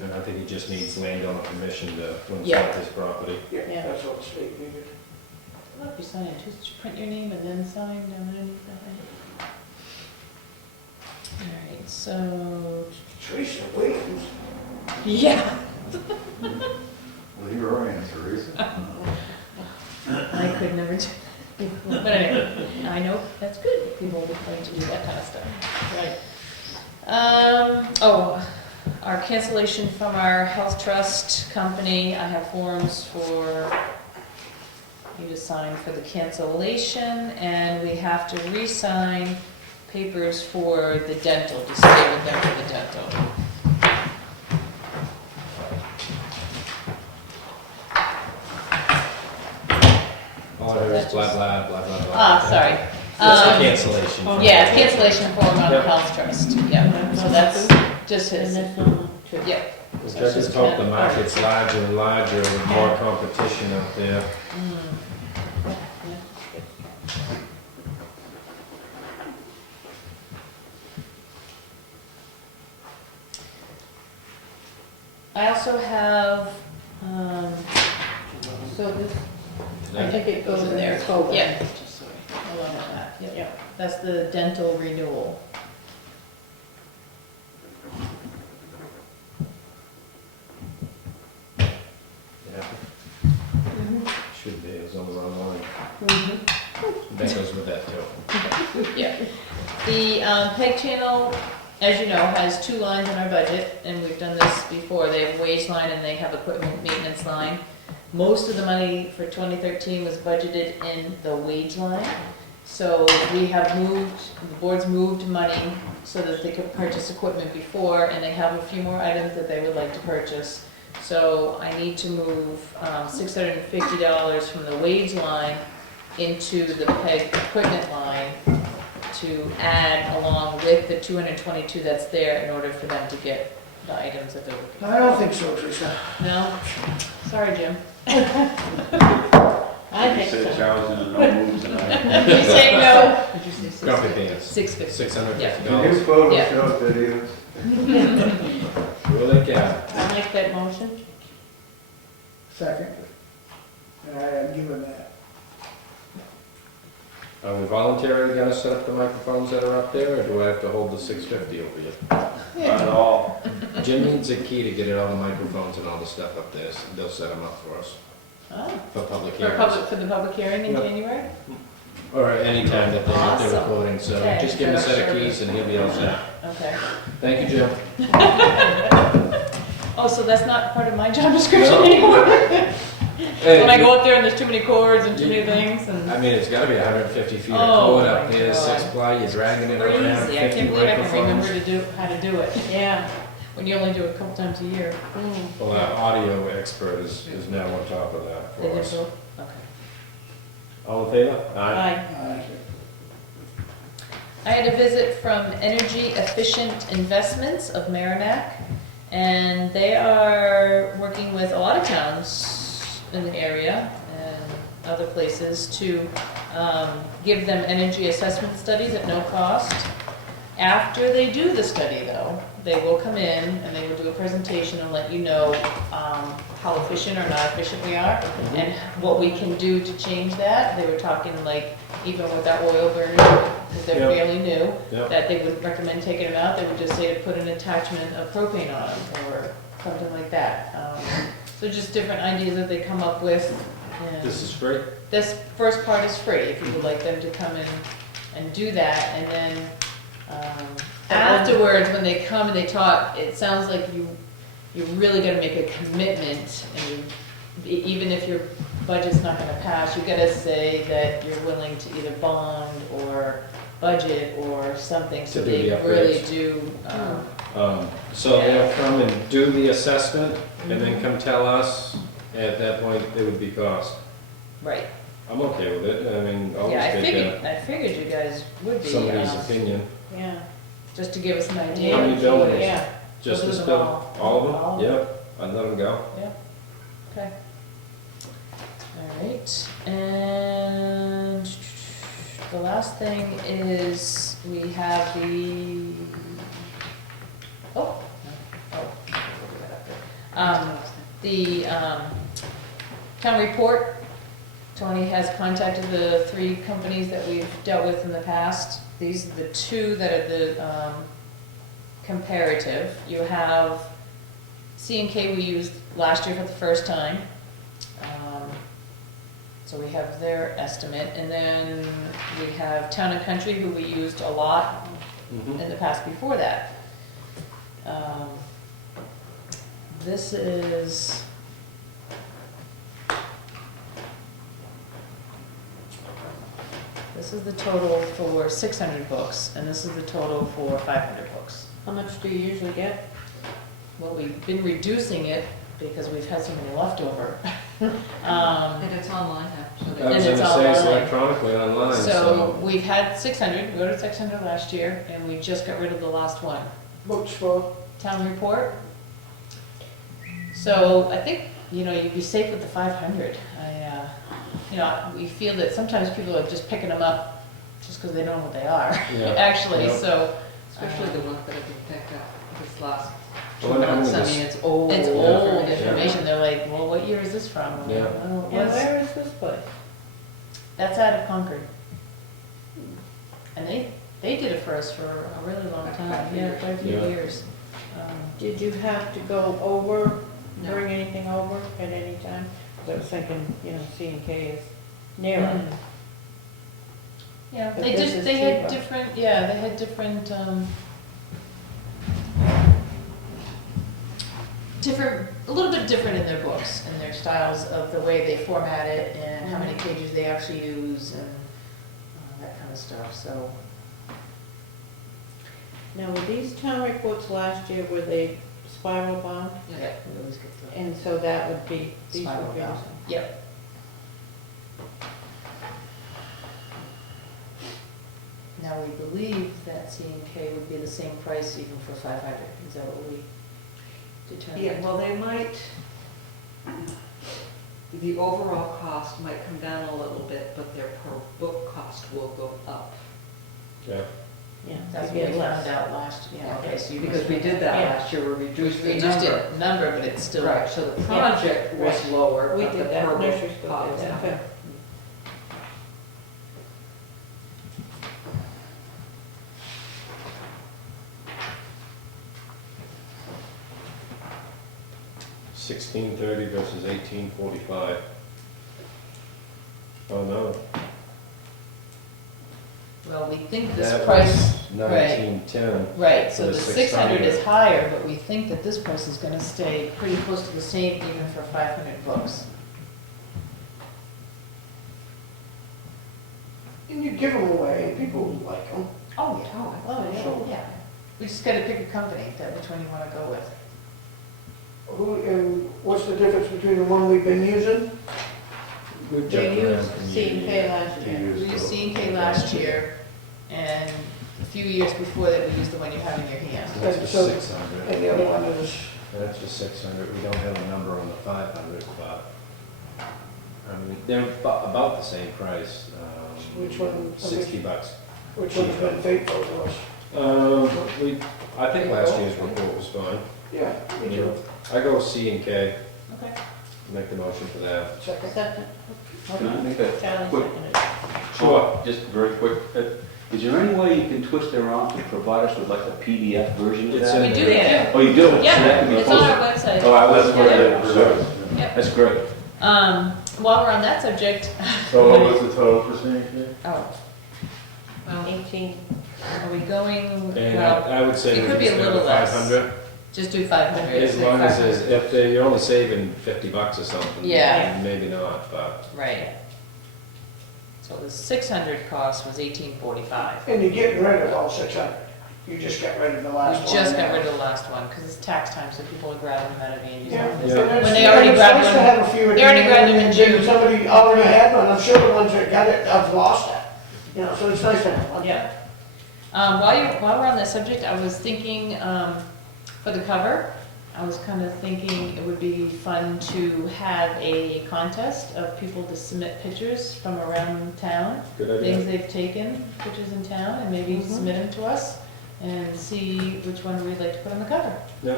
And I think he just needs landowner permission to, when it's Yeah. not his property. Yeah, that's what the state needed. well, if you sign it, just print your name and then sign down underneath that. Alright, so, Teresa Williams. yeah, Well, you were in, Teresa. I could never do that. But anyway, I know that's good, people would like to do that kind of stuff. Right. Our cancellation from our health trust company, I have forms for you to sign for the cancellation, and we have to re-sign papers for the dental, to stay with them for the dental. All I heard is blah, blah, blah, blah, blah. Ah, sorry. That's the cancellation. Yeah, it's cancellation form on the Yep. health trust, yeah, so that's just And his, that's on the two. yeah. Because I just hope the market's larger and larger with more competition out there. I also have, So this, I think it goes in there. Forward. yeah, along with that, yep. Yeah. That's the dental renewal. Yeah. Should be, it was on the wrong line. That goes with that too. Yeah. The PEG channel, as you know, has two lines in our budget, and we've done this before. They have wage line and they have equipment maintenance line. Most of the money for 2013 was budgeted in the wage line. So we have moved, the board's moved money so that they could purchase equipment before, and they have a few more items that they would like to purchase. So I need to move $650 from the wage line into the PEG equipment line to add along with the 222 that's there in order for them to get the items that they're looking for. I don't think so, Teresa. No? Sorry, Jim. I think Said so. Charles in a no moves tonight. You say no? Grumpy pants. 650. Can $650. you photo Yeah. show videos? Really, yeah. I like that motion. Second. And I am given that. Are we voluntarily gonna set up the microphones that are up there, or do I have to hold the 650 over here? Not at all. Jim needs a key to get all the microphones and all the stuff up there, so they'll set them up for us, Oh, for public for hearings. for the public hearing in Yep. January? Or any time that they're Awesome. recording, so Okay, just give him a so set of sure. keys and he'll be all set. Okay. Thank you, Jim. Oh, so that's not part of my job description No. anymore? Hey, When I go up there and there's too many cords and too many things and. I mean, it's gotta be 150 feet of Oh cord my up there, God. 6-ply, you're dragging it around, Crazy, I 50 can't believe I can remember microphones. to do, how to do it, Yeah. when you only do it a couple times a year. Well, our audio expert is now on top of that They for did us. both? Okay. All in favor? Aye. I had a visit from Energy Efficient Investments of Merrimack, and they are working with a lot of towns in the area and other places to give them energy assessment studies at no cost. After they do the study, though, they will come in and they will do a presentation and let you know how efficient or not efficient we are and what we can do to change that. They were talking like, even with our oil burners, because they're Yep. fairly new, Yep. that they would recommend taking them out. They would just say to put an attachment of propane on them or something like that. So just different ideas that they come up with. And This is free? this first part is free, if you would like them to come in and do that, and then afterwards, when they come and they talk, it sounds like you're really gonna make a commitment, and even if your budget's not gonna pass, you gotta say that you're willing to either bond or budget or something, so To do they the really upgrades. do, So they'll come and do the assessment and then come tell us, at that point, it would be cost. right. I'm okay with it, I mean, always Yeah, take I figured you guys would be, somebody's opinion. Yeah. just to give us an idea. How many buildings? Yeah. Just We'll this do them bill, all. all of All them? of Yep, I'd let them go. Okay. All right, and the last thing is we have the, oh, no, the town report. Tony has contacted the 3 companies that we've dealt with in the past. These are the 2 that are the comparative. You have C&K we used last year for the first time. So we have their estimate, and then we have Town and Country, who we used a lot Mhm. in the past before that. This is, this is the total for 600 books, and this is the total for 500 books. How much do you usually get? Well, we've been reducing it because we've had so many left over. And it's online now, so I they. was And it's gonna say it's online. electronically online, So so. we've had 600, we ordered 600 last year, and we just got rid of the last one. Books for, Town report. So I think, you'd be safe with the 500. We feel that sometimes people are just picking them up just because they don't know what they are, Yeah. actually, Yeah. so. Especially the ones that have been picked up this last I 2 wonder how months. many I this- mean, it's old. It's Yeah. old information, they're like, well, what year is this from? I'm like, Yeah. "Well, it And was-" where is this place? That's out of Concord. And they did it for us for a really long Quite a time, few yeah, years. quite a few Yeah. years. Did you have to go over, No. bring anything over at any time? 'Cause I was thinking, C&K is nearer. Mm. Yeah, But they this did, is they had cheaper. different, yeah, they had different, a little bit different in their books and their styles of the way they format it and how many pages they actually use and that kind of stuff, so. Now, were these town reports last year, were they spiral bound? Yeah, we always get the And so that would be, these spiral would be. bound. Yep. Now, we believe that C&K would be the same price even for 500, is that what we determined? Yeah, well, they might, the overall cost might come down a little bit, but their per book cost will go up. Yeah. Yeah. That's we what get we less. found out last year. Yeah. Okay, so you. Because we did that Yeah. last year, we reduced the Reduced number. it, number, but it's still. Right, so the project was lower, We but the did that, per nursery was school popped did down. that. $16.30 versus $18.45. Oh, no. Well, we think this That price, was $19.10. right, so for the the 600 is 600. higher, but we think that this price is gonna stay pretty close to the same even for 500 books. And you give them away, and people like them. Oh, yeah. Oh, sure, yeah. We just gotta pick a company, that which one you wanna go with. And what's the difference between the one we've been using? We've We jumped around used from C&K year to last year. year. We used C&K last year, and a few years before that, we used the one you have in your hand. That's for So- 600. And the other one is, That's for 600. We don't have a number on the 500, but, I mean, they're about the same price. Which one? $60. which one's been faithful to us? I think last year's report was fine. Yeah, me You know, too. I go C&K, Okay. make the motion for that. Second. Second. Can I make a Charlie quick, seconded. Sure. just very quick, is there any way you can twist it around to provide us with like a PDF version of It's that? We do get Oh, you do? So that Yeah, can be it's on posted. our website. Oh, I was That's what wondering. they Sorry. produce. Yep. That's great. While we're on that subject. So what was the total for C&K? Oh. Well, 18. are we going, And well, I would say it we could can be a stay little with less. 500. just do 500. As long as, if you're only saving $50 or something. Yeah. then maybe not, but. Right. So the 600 cost was 1845. And you're getting rid of all 600. You just got rid of the last We one. just got rid of the last one, because it's tax time, so people are grabbing them out of Andy's Yeah. office. Yeah. When they already grabbed It's nice to them- have a few. they already grabbed them in and June. Somebody already had one. I'm sure the ones that got it have lost that. You know, so it's nice to have one. Yeah. While we're on this subject, I was thinking, for the cover, I was kind of thinking it would be fun to have a contest of people to submit pictures from around town, Good things idea. they've taken, pictures in town, and maybe Mhm. submit them to us, and see which one we'd like to put on the cover. Yeah,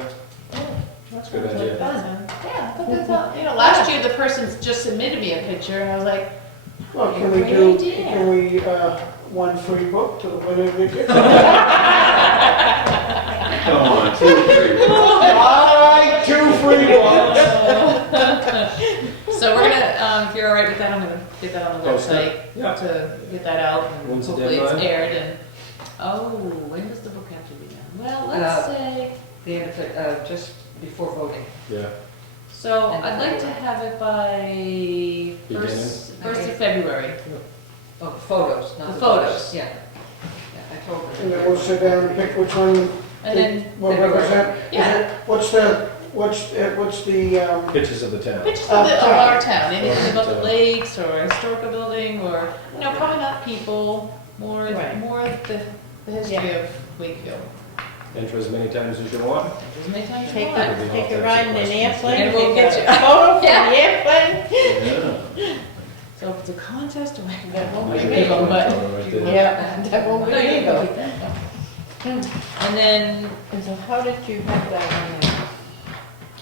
That's Good idea. fun. Yeah, I thought that's all, you know, last year the person just submitted me a picture, and I was like, Well, can we Great do, idea. can we, one free book to the winner of the Come on, 2 or 3. Alright, 2 free books. so we're gonna, if you're all right with that, I'm gonna get that on the Post website it. Yeah. to get that out, and When's the hopefully it's deadline? aired, and, oh, when does the book have to be done? Well, let's say, The end of it, just before voting. Yeah. so I'd like to have it by first of February. Oh, the photos, not The the photos. books. Yeah. Yeah, I told her. And then we'll sit down and pick which one And then, will represent. Yeah. What's the, Pictures of the town. pictures of our town, anything about the Town. lakes, or a historical building, or, you know, probably not people, more Right. the history of Wakefield. Enter as many times as you want. As many times as you Take want. a ride in an airplane, And we'll take get a you- photo from Yeah. the airplane. Yeah. So if it's a contest, That won't we be can me. give them, but. Right there. Yeah, that won't be No, you me can though. keep that. And then, And so how did you have that on there?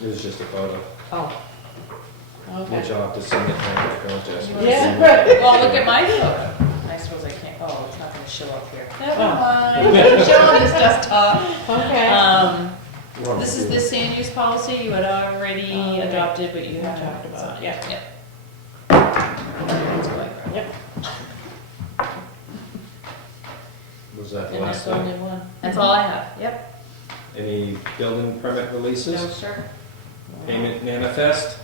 It was just a photo, Oh. which Okay. I'll have to submit for the contest. Yeah. well, look at my photo. I suppose I can't, oh, it's not gonna show up here. Never mind, show on this desktop. Okay. This is the sand use policy you had already Okay. adopted, but you We have talked about it, yeah. Yep. That's what I grabbed. Yep. Was that the And last that's the thing? only one. That's all I have, yep. Any building permit releases? No, sir. Payment manifest?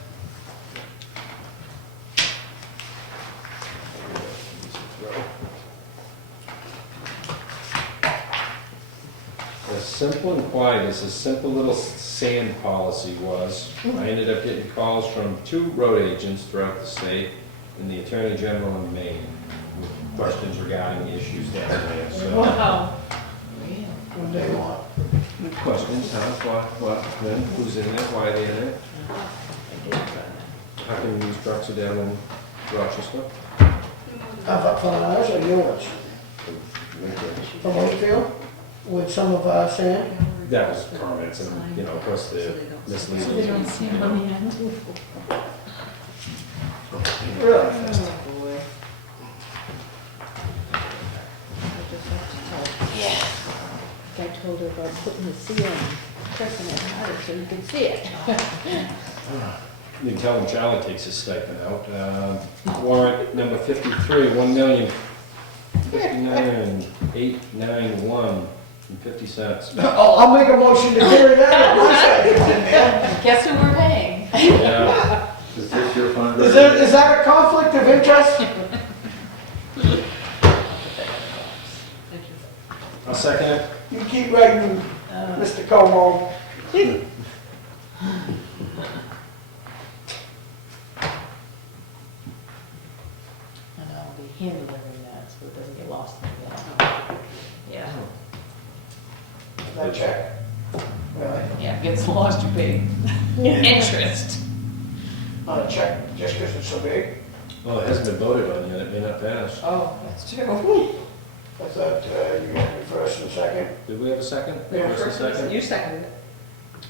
As simple and quiet as this simple little sand policy was, I ended up getting calls from 2 road agents throughout the state and the Attorney General in Maine with questions regarding the issues down there, so. Wow. What they want. Questions, huh? What, when, who's in it, why they in it? How come these trucks are down in Rochester? How about for ours or yours? from Wakefield with some of our sand. That was comments and, of course, the misleading. They don't see money in. Really? Yeah. I told her about putting the seal and pressing it harder so you can see it. You can tell when Charlie takes his stipend out. Warrant number 53, $1,059,891.50. I'll make a motion to carry that. Guess who we're paying? Yeah. Is this your fundraiser? Is that a conflict of interest? I'll second it. You keep writing, Mr. Comeau. And I'll be hand delivering that so it doesn't get lost in the mail. Yeah, That check. Really? yeah, it gets lost, you pay interest. Not a check, just because it's so big. Well, it hasn't been voted on yet, it may not pass. Oh, that's true. I thought you got me first and second. Did we have a second? Yeah, First and second? You seconded it.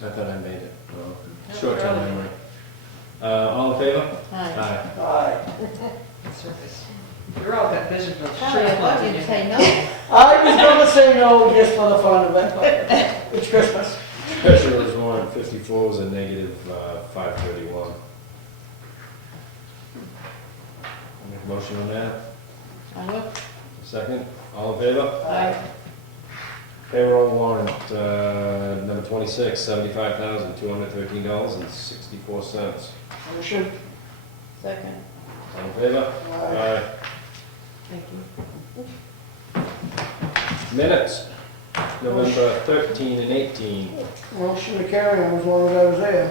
I thought I made it. Oh, short-term memory. All in favor? Hi. Aye. You're all got vision of Charlie, I thought you'd say no. I was gonna say no just for the fun of it, but it's Christmas. Treasurer's warrant 54 is a negative 531. Make a motion on that? I look. Second? All in favor? Aye. Payroll warrant number 26, $75,213.64. Motion. Second. All in favor? Aye. Thank you. Minutes, November 13 and 18. Motion to carry them as long as I was there.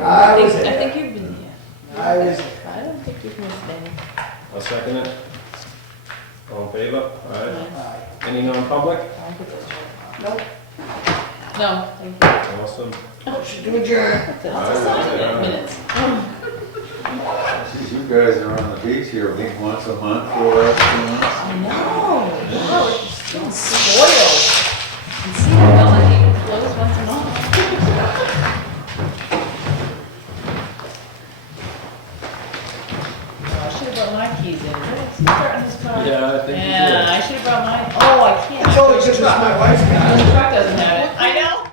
I was I there. think you've been here. I was, I don't think you've missed any. I'll second it. All in favor? Aye. aye. Any non-public? Nope. No, thank you. Awesome. Motion to adjourn. Minutes. Geez, you guys are on the beach here, meet once a month for us, I know. Wow, it's so spoiled.